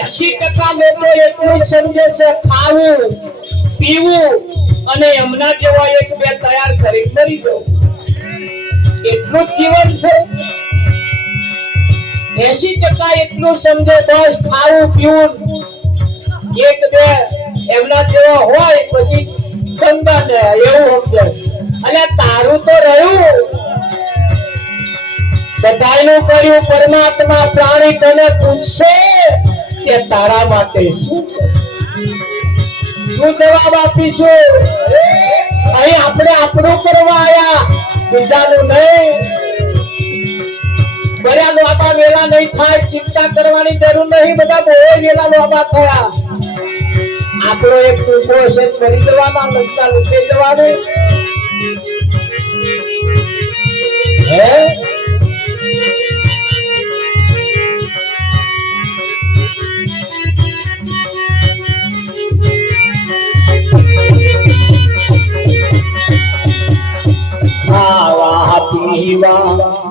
80% લોકો એટલું સમજે છે ખાવું પીવું અને એમના જેવા એક બે તૈયાર કરી મરી જાવ એટલું જીવન છે 80% એટલું સમજે બસ ખાવું પીવું એક બે એમના જેવા હોય પછી ગંગા ને એવું સમજે અને તારું તો રહ્યું બધાયનું કર્યું પરમાત્મા પ્રાણી તને પૂછશે કે તારા માટે શું જવાબ આપીશું અહીં આપણે આપણું કરવા આયા બીજાનું નહીં બર્યા લોબા વેલા નહીં થાય ચિંતા કરવાની જરૂર નહીં બધા બહુ વેલા લોબા થયા આપણો એક ટૂંકો છે કરી દેવાના લગતા લૂટી જવાનું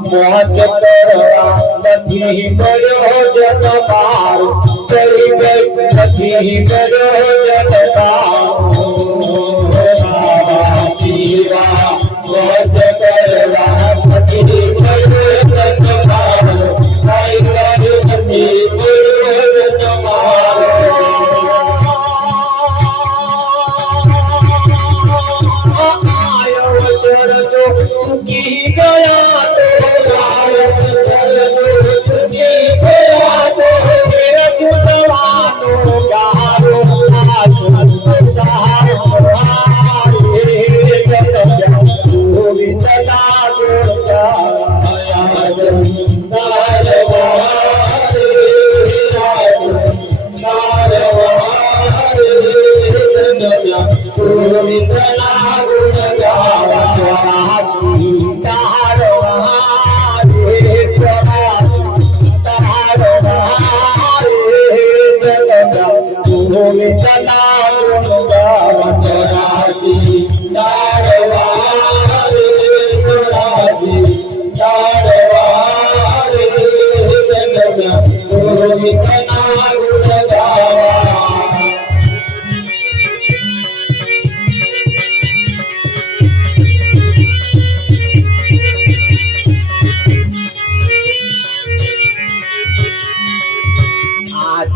મોજ કરવા નથી કર્યો જનકાર ચડી ગઈ નથી કર્યો જનકાર જીવા મોજ કરવા નથી કર્યો જનકાર નથી કર્યો જનકાર ચૂકી ગયા તો ચૂકી ગયા તો ગુણવાનો ગારો સહારો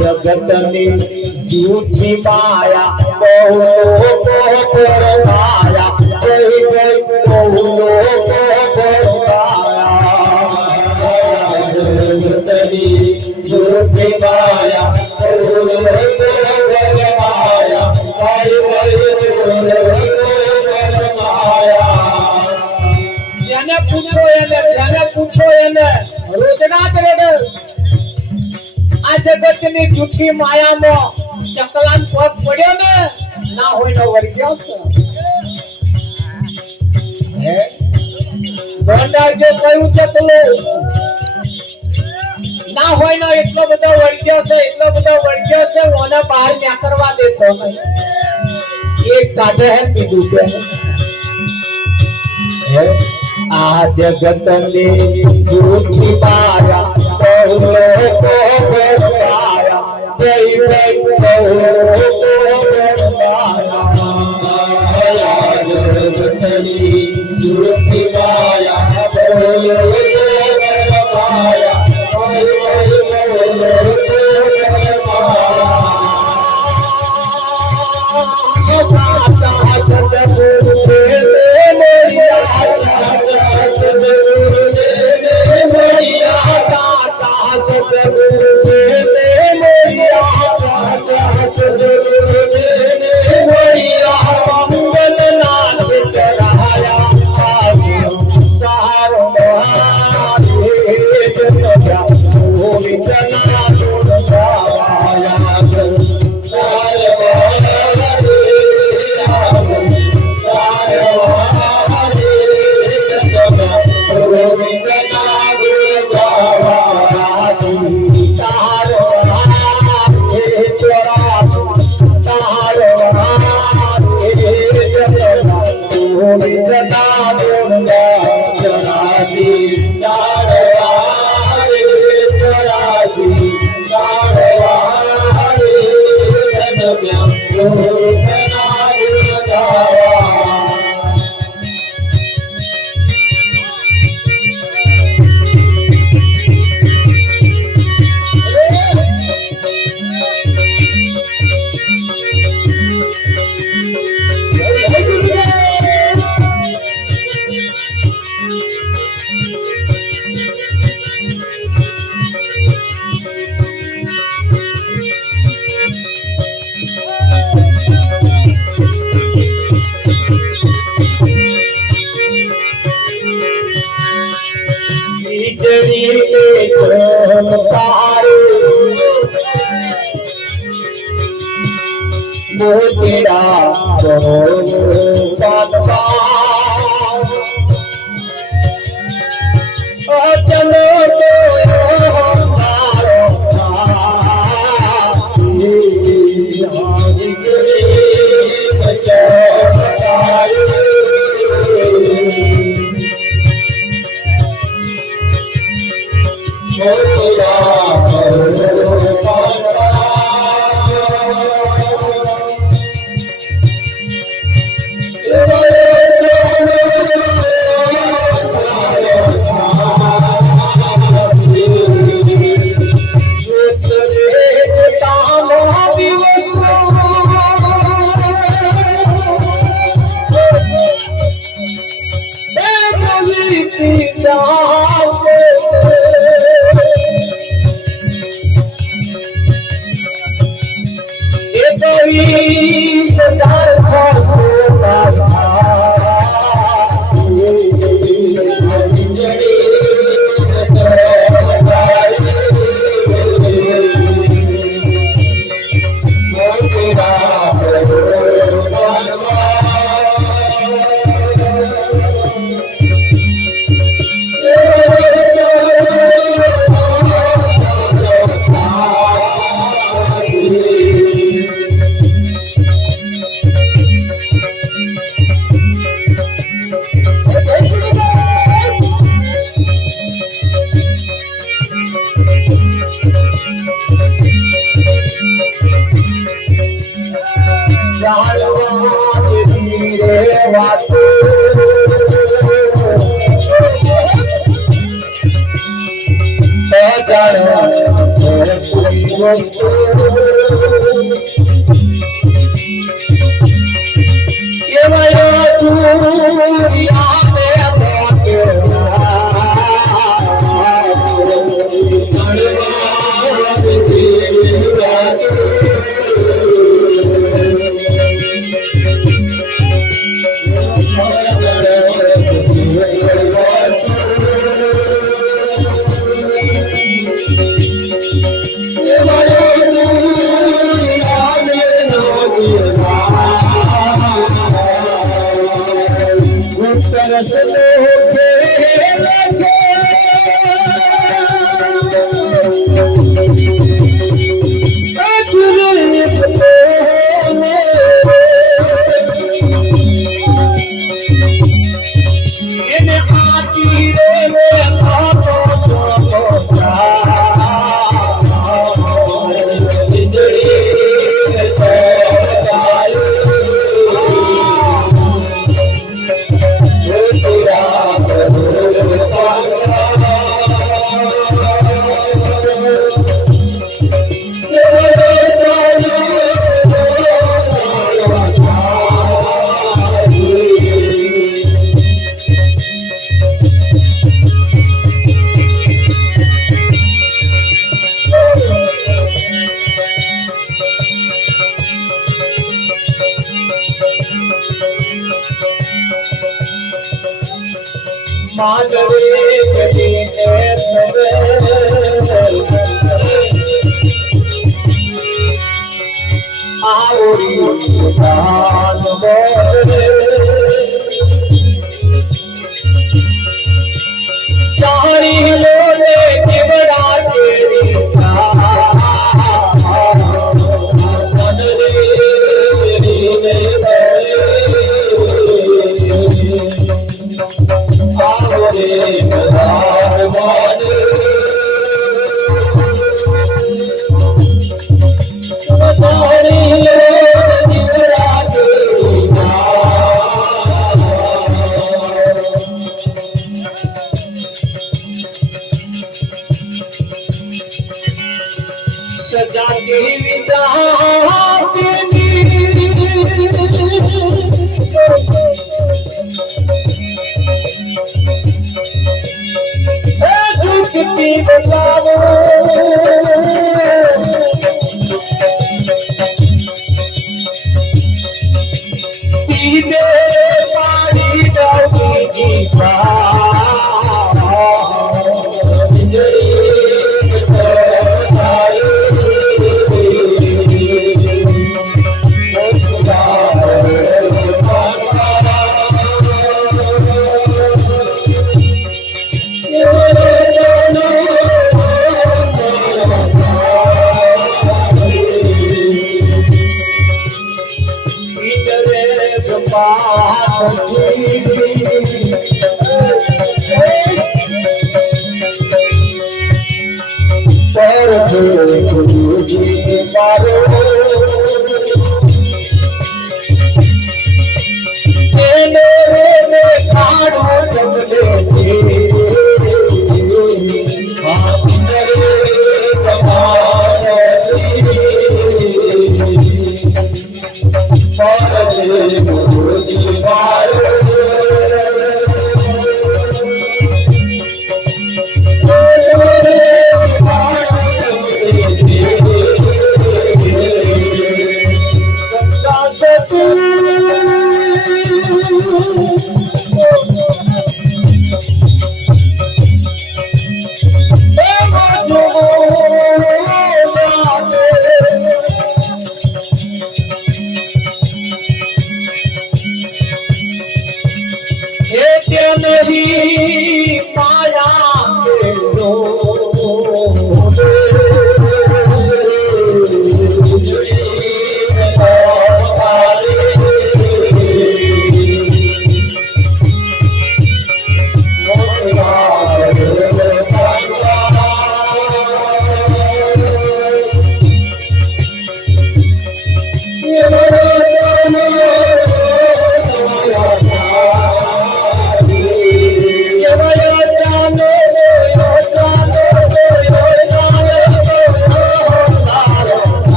જગતની જૂઠી માયા બહુ લોકો પરમાયા ગઈ ગઈ બહુ લોકો પરમાયા જગતની જૂઠી માયા બહુ લોકો પરમાયા ગઈ ગઈ બહુ લોકો પરમાયા જેને પૂછો એને રોજના જ રેડે આ જગતની જૂઠી માયામાં ચકલાન પગ પડ્યો ને ના હોય તો વર્ગ્યો હે ગોંડાજો કયું ચકલો ના હોય ને એટલો બધો વર્ગ્યો છે ઓને બહાર નીકળવા દેતો નહીં એક કાઢે હે બીજું કે હે આ જગતની જૂઠી માયા બહુ લોકો પરમાયા જઈ ગઈ બહુ લોકો પરમાયા જગતની જૂઠી માયા બહુ લોકો પરમાયા જઈ ગઈ બહુ લોકો પરમાયા સાચા સદગુરુ છે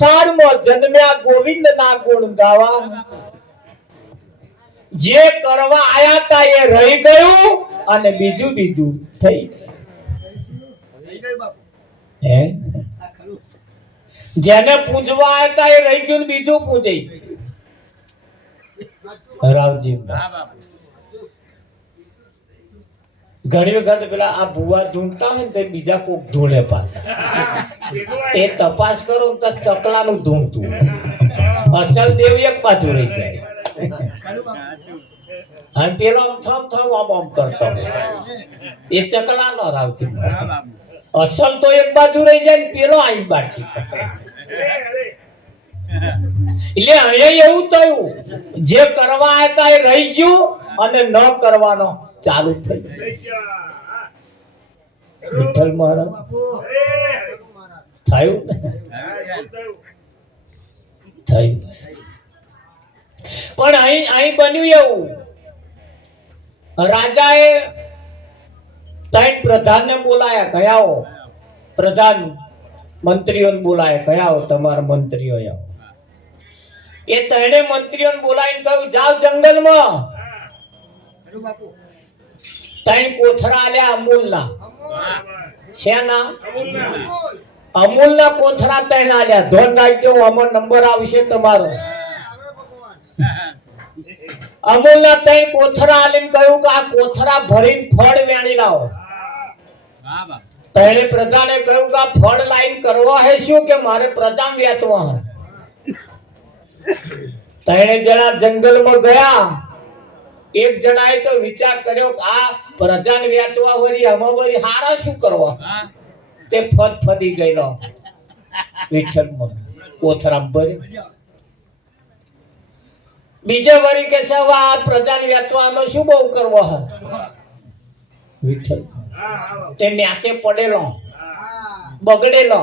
સંસારમાં જન્મ્યા ગોવિંદના ગુણ ગાવા, જે કરવા આયા તા એ રહી ગયું અને બીજું બીજું થઈ હે, જેને પૂજવા આયા તા એ રહી ગયું, બીજું પૂજાઈ રાવજી ઘણી વખત પેલા આ ભુવા ધૂણતા હોય ને તે બીજા કોક ધૂણે પાછા તે તપાસ કરો તો ચકલાનું ધૂણતું, અસલ દેવ એક બાજુ રહી જાય અને પેલો થમ થમ આમ કરતો એ ચકલા નો રાવજી, અસલ તો એક બાજુ રહી જાય ને પેલો અહીં બાકી એટલે અહીંયા એવું થયું, જે કરવા હતા એ રહી ગયું અને ન કરવાનો ચાલુ થઈ વિઠ્ઠલ મહારાજ થયું થયું પણ અહીં બન્યું એવું, રાજાએ ત્રણ પ્રધાનને બોલાયા, કયાઓ પ્રધાન મંત્રીઓને બોલાયા, કયાઓ તમારા મંત્રીઓ આવો, એ ત્રણે મંત્રીઓને બોલાવીને કહ્યું જાવ જંગલમાં, ત્રણ કોથરા આલ્યા અમૂલના, શેના અમૂલના કોથરા ત્રણ આલ્યા, ધોન રાખજો આમાં નંબર આવશે તમારો, અમૂલના ત્રણ કોથરા આલીને કહ્યું કે આ કોથરા ભરીને ફળ વેણી લાવો, ત્રણે પ્રજાને કહ્યું કે આ ફળ લાઈન કરવા હે શું કે મારે પ્રજા વેચવા હે, ત્રણે જણા જંગલમાં ગયા, એક જણાએ તો વિચાર કર્યો કે આ પ્રજાને વેચવા વળી આમાં વળી હારા શું કરવા, તે ફદી ગયેલો વિઠ્ઠલમાં કોથરા ભરે, બીજે વળી કે આ પ્રજાને વેચવામાં શું બહુ કરવો હે, વિઠ્ઠલ તે ન્યાચે પડેલો બગડેલો,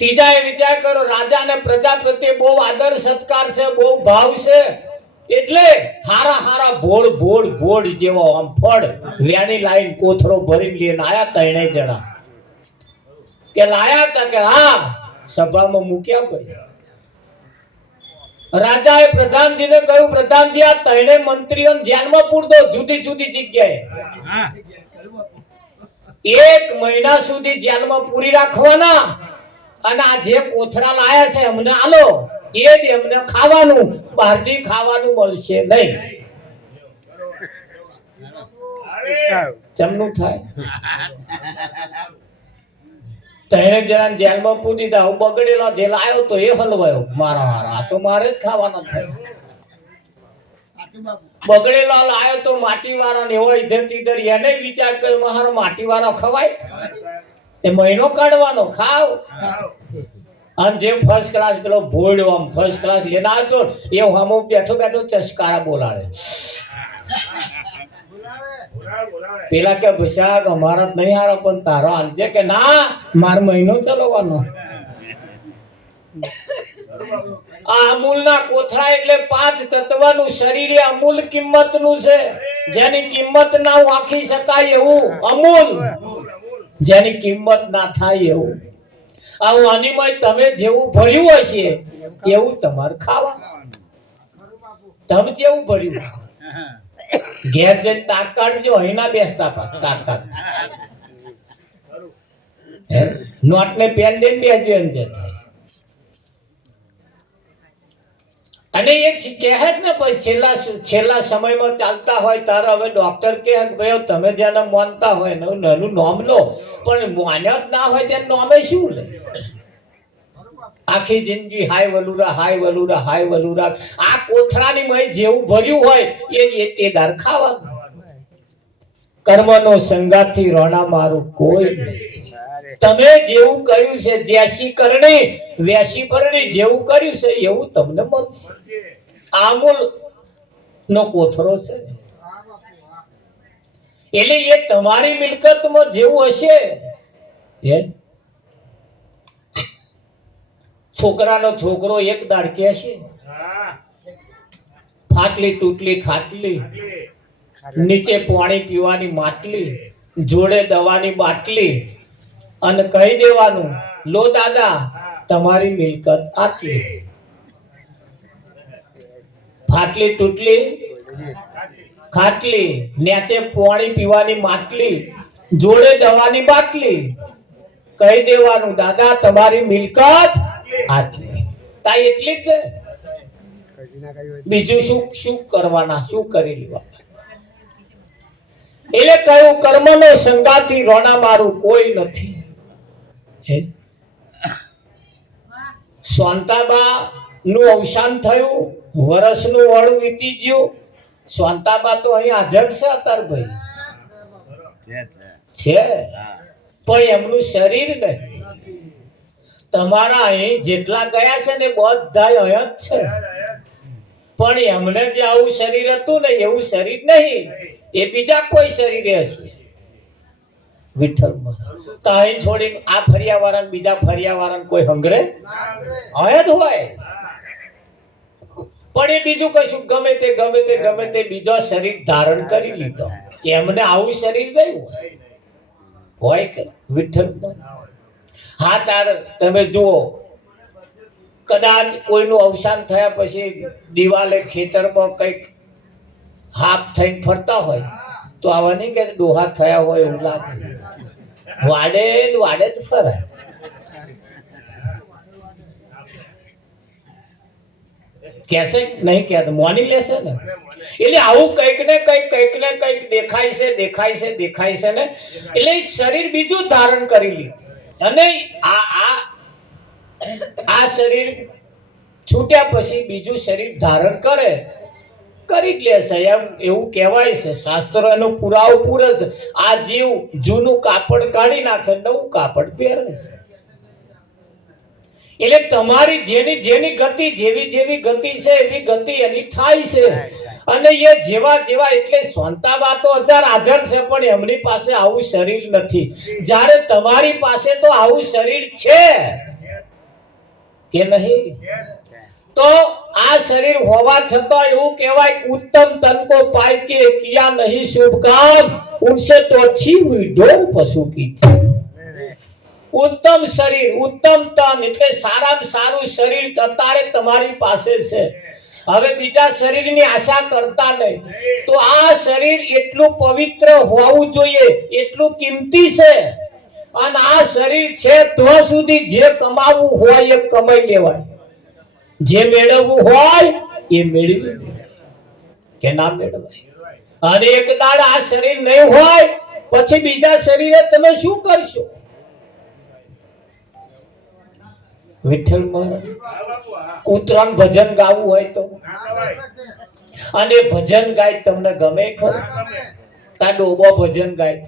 ત્રીજાએ વિચાર કર્યો રાજા અને પ્રજા પ્રત્યે બહુ આદર સત્કાર છે, બહુ ભાવ છે, એટલે હારા હારા ભોળ ભોળ ભોળ જેવો આમ ફળ વેણી લાઈન કોથરો ભરીને લઈને આયા ત્રણે જણા, કે લાયા તા કે હા સભામાં મૂક્યા ભાઈ, રાજાએ પ્રધાનજીને કહ્યું પ્રધાનજી આ ત્રણે મંત્રીઓને ધ્યાનમાં પૂર દો જુદી જુદી જગ્યાએ, 1 મહિના સુધી જેલમાં પૂરી રાખવાના, અને આ જે કોથરા લાયા છે અમને આલો, એ જ એમને ખાવાનું, બહારથી ખાવાનું મળશે નહીં, ચમનું થાય, ત્રણે જણા જેલમાં પૂરી દીધા, હું બગડેલો જે લાયો તો એ હલવાયો મારા હારા, આ તો મારે જ ખાવાનો થાય, બગડેલો લાયો તો માટી વાળા ને હોય ઇધર તીધર, એને વિચાર કર્યો મારો માટી વાળો ખવાય, એ મહિનો કાઢવાનો ખાવ, અને જે ફર્સ્ટ ક્લાસ પેલો ભોળ્યો આમ ફર્સ્ટ ક્લાસ લઈને આવતો એ હમો બેઠો બેઠો ચસકારા બોલાડે, પેલા કે ભૂષાક અમારા નહીં હારો પણ તારો હાલજે, કે ના માર મહિનો ચલાવવાનો, આ અમૂલના કોથરા એટલે 5 તત્વનું શરીર, એ અમૂલ કિંમતનું છે, જેની કિંમત ના વાંખી શકાય એવું અમૂલ, જેની કિંમત ના થાય એવું, આવું આનીમય તમે જેવું ભર્યું હશે એવું તમારે ખાવા, તમે જેવું ભર્યું ઘેર જઈને તાક કાઢજો, અહીં ના બેસતા તાકાત નોટ ને પેન લઈને બેસજો એમ છે, અને એ કહે ને પછી છેલ્લા સમયમાં ચાલતા હોય તારે હવે ડોક્ટર કહે ભાઈ તમે જેને માનતા હોય નાનું નોમ લો, પણ માન્યા જ ના હોય તેને નોમે શું લે, આખી જિંદગી હાય વલુરા હાય વલુરા હાય વલુરા, આ કોથરાની મય જેવું ભર્યું હોય એ તે દાર ખાવાનું, કર્મનો સંગાથી રોણા મારું કોઈ નહીં, તમે જેવું કર્યું છે જ્યાસી કરણી વેસી પરણી, જેવું કર્યું છે એવું તમને મળશે, આમૂલ નો કોથરો છે, એટલે એ તમારી મિલકતમાં જેવું હશે, છોકરાનો છોકરો એક દાડ કે છે ફાટલી તૂટલી ખાટલી, નીચે પાણી પીવાની માટલી, જોડે દવાની બાટલી, અને કહી દેવાનું, લો દાદા તમારી મિલકત આટલી, ફાટલી તૂટલી ખાટલી, નેચે પાણી પીવાની માટલી, જોડે દવાની બાટલી, કહી દેવાનું દાદા તમારી મિલકત આટલી. તા એટલી જ, બીજું શું શું કરવાના, શું કરી લેવાના? એટલે કયું કર્મનો સંગાથી રોણા મારું કોઈ નથી. શાંતાબા નું અવસાન થયું, વર્ષનું વળું વીતી ગયું. શાંતાબા તો અહીં હાજર છે અતારભાઈ, છે પણ એમનું શરીર નહીં. તમારા અહીં જેટલા ગયા છે ને બધા અહીં જ છે, પણ એમને જે આવું શરીર હતું ને એવું શરીર નહીં, એ બીજા કોઈ શરીરે હશે. વિઠ્ઠલમાં તો અહીં છોડીને આ ફરિયા વાળા બીજા ફરિયા વાળા કોઈ હંગરે અહીં જ હોય, પણ એ બીજું કશું ગમે તે બીજો શરીર ધારણ કરી લીધો. એમને આવું શરીર નહીં હોય કે વિઠ્ઠલમાં. હા તાર તમે જુઓ, કદાચ કોઈનું અવસાન થયા પછી દિવાલે ખેતરમાં કઈક હાફ થઈને ફરતા હોય તો આવા નહીં કે ડોહા થયા હોય એવું લાગે. વાડે વાડે જ ફરાય. કેસે નહીં કહેતો, મોની લેશે ને. એટલે આવું કંઈક ને કંઈક દેખાય છે ને, એટલે શરીર બીજું ધારણ કરી લીધું. અને આ શરીર છૂટ્યા પછી બીજું શરીર ધારણ કરી જ લેશે એમ એવું કહેવાય છે. શાસ્ત્રોનો પુરાવો પૂરે છે. આ જીવ જૂનું કાપડ કાઢી નાખે, નવું કાપડ પહેરે છે. એટલે તમારી જેની ગતિ જેવી ગતિ છે એવી ગતિ એની થાય છે. અને એ જેવા એટલે શાંતાબા તો હાજર છે, પણ એમની પાસે આવું શરીર નથી. જ્યારે તમારી પાસે તો આવું શરીર છે કે નહીં, તો આ શરીર હોવા છતાં એવું કહેવાય, ઉત્તમ તન કો પાય કે કિયા નહીં શુભ કામ, ઉનસે તો अच्छी हुई ढोर पशु की. ઉત્તમ શરીર, ઉત્તમ તન એટલે સારામાં સારું શરીર અત્યારે તમારી પાસે છે. હવે બીજા શરીરની આશા કરતા નહીં. તો આ શરીર એટલું પવિત્ર હોવું જોઈએ, એટલું કિંમતી છે. અને આ શરીર છે તો સુધી જે કમાવું હોય એ કમાઈ લેવાય, જે મેળવવું હોય એ મેળવી કે ના મેળવાય. અને એક દાડ આ શરીર નહીં હોય પછી બીજા શરીરે તમે શું કરશો? વિઠ્ઠલ મહારાજ કૂતરાનું ભજન ગાવું હોય તો, અને ભજન ગાય તમને ગમે ખરું? તા ડોબો ભજન ગાય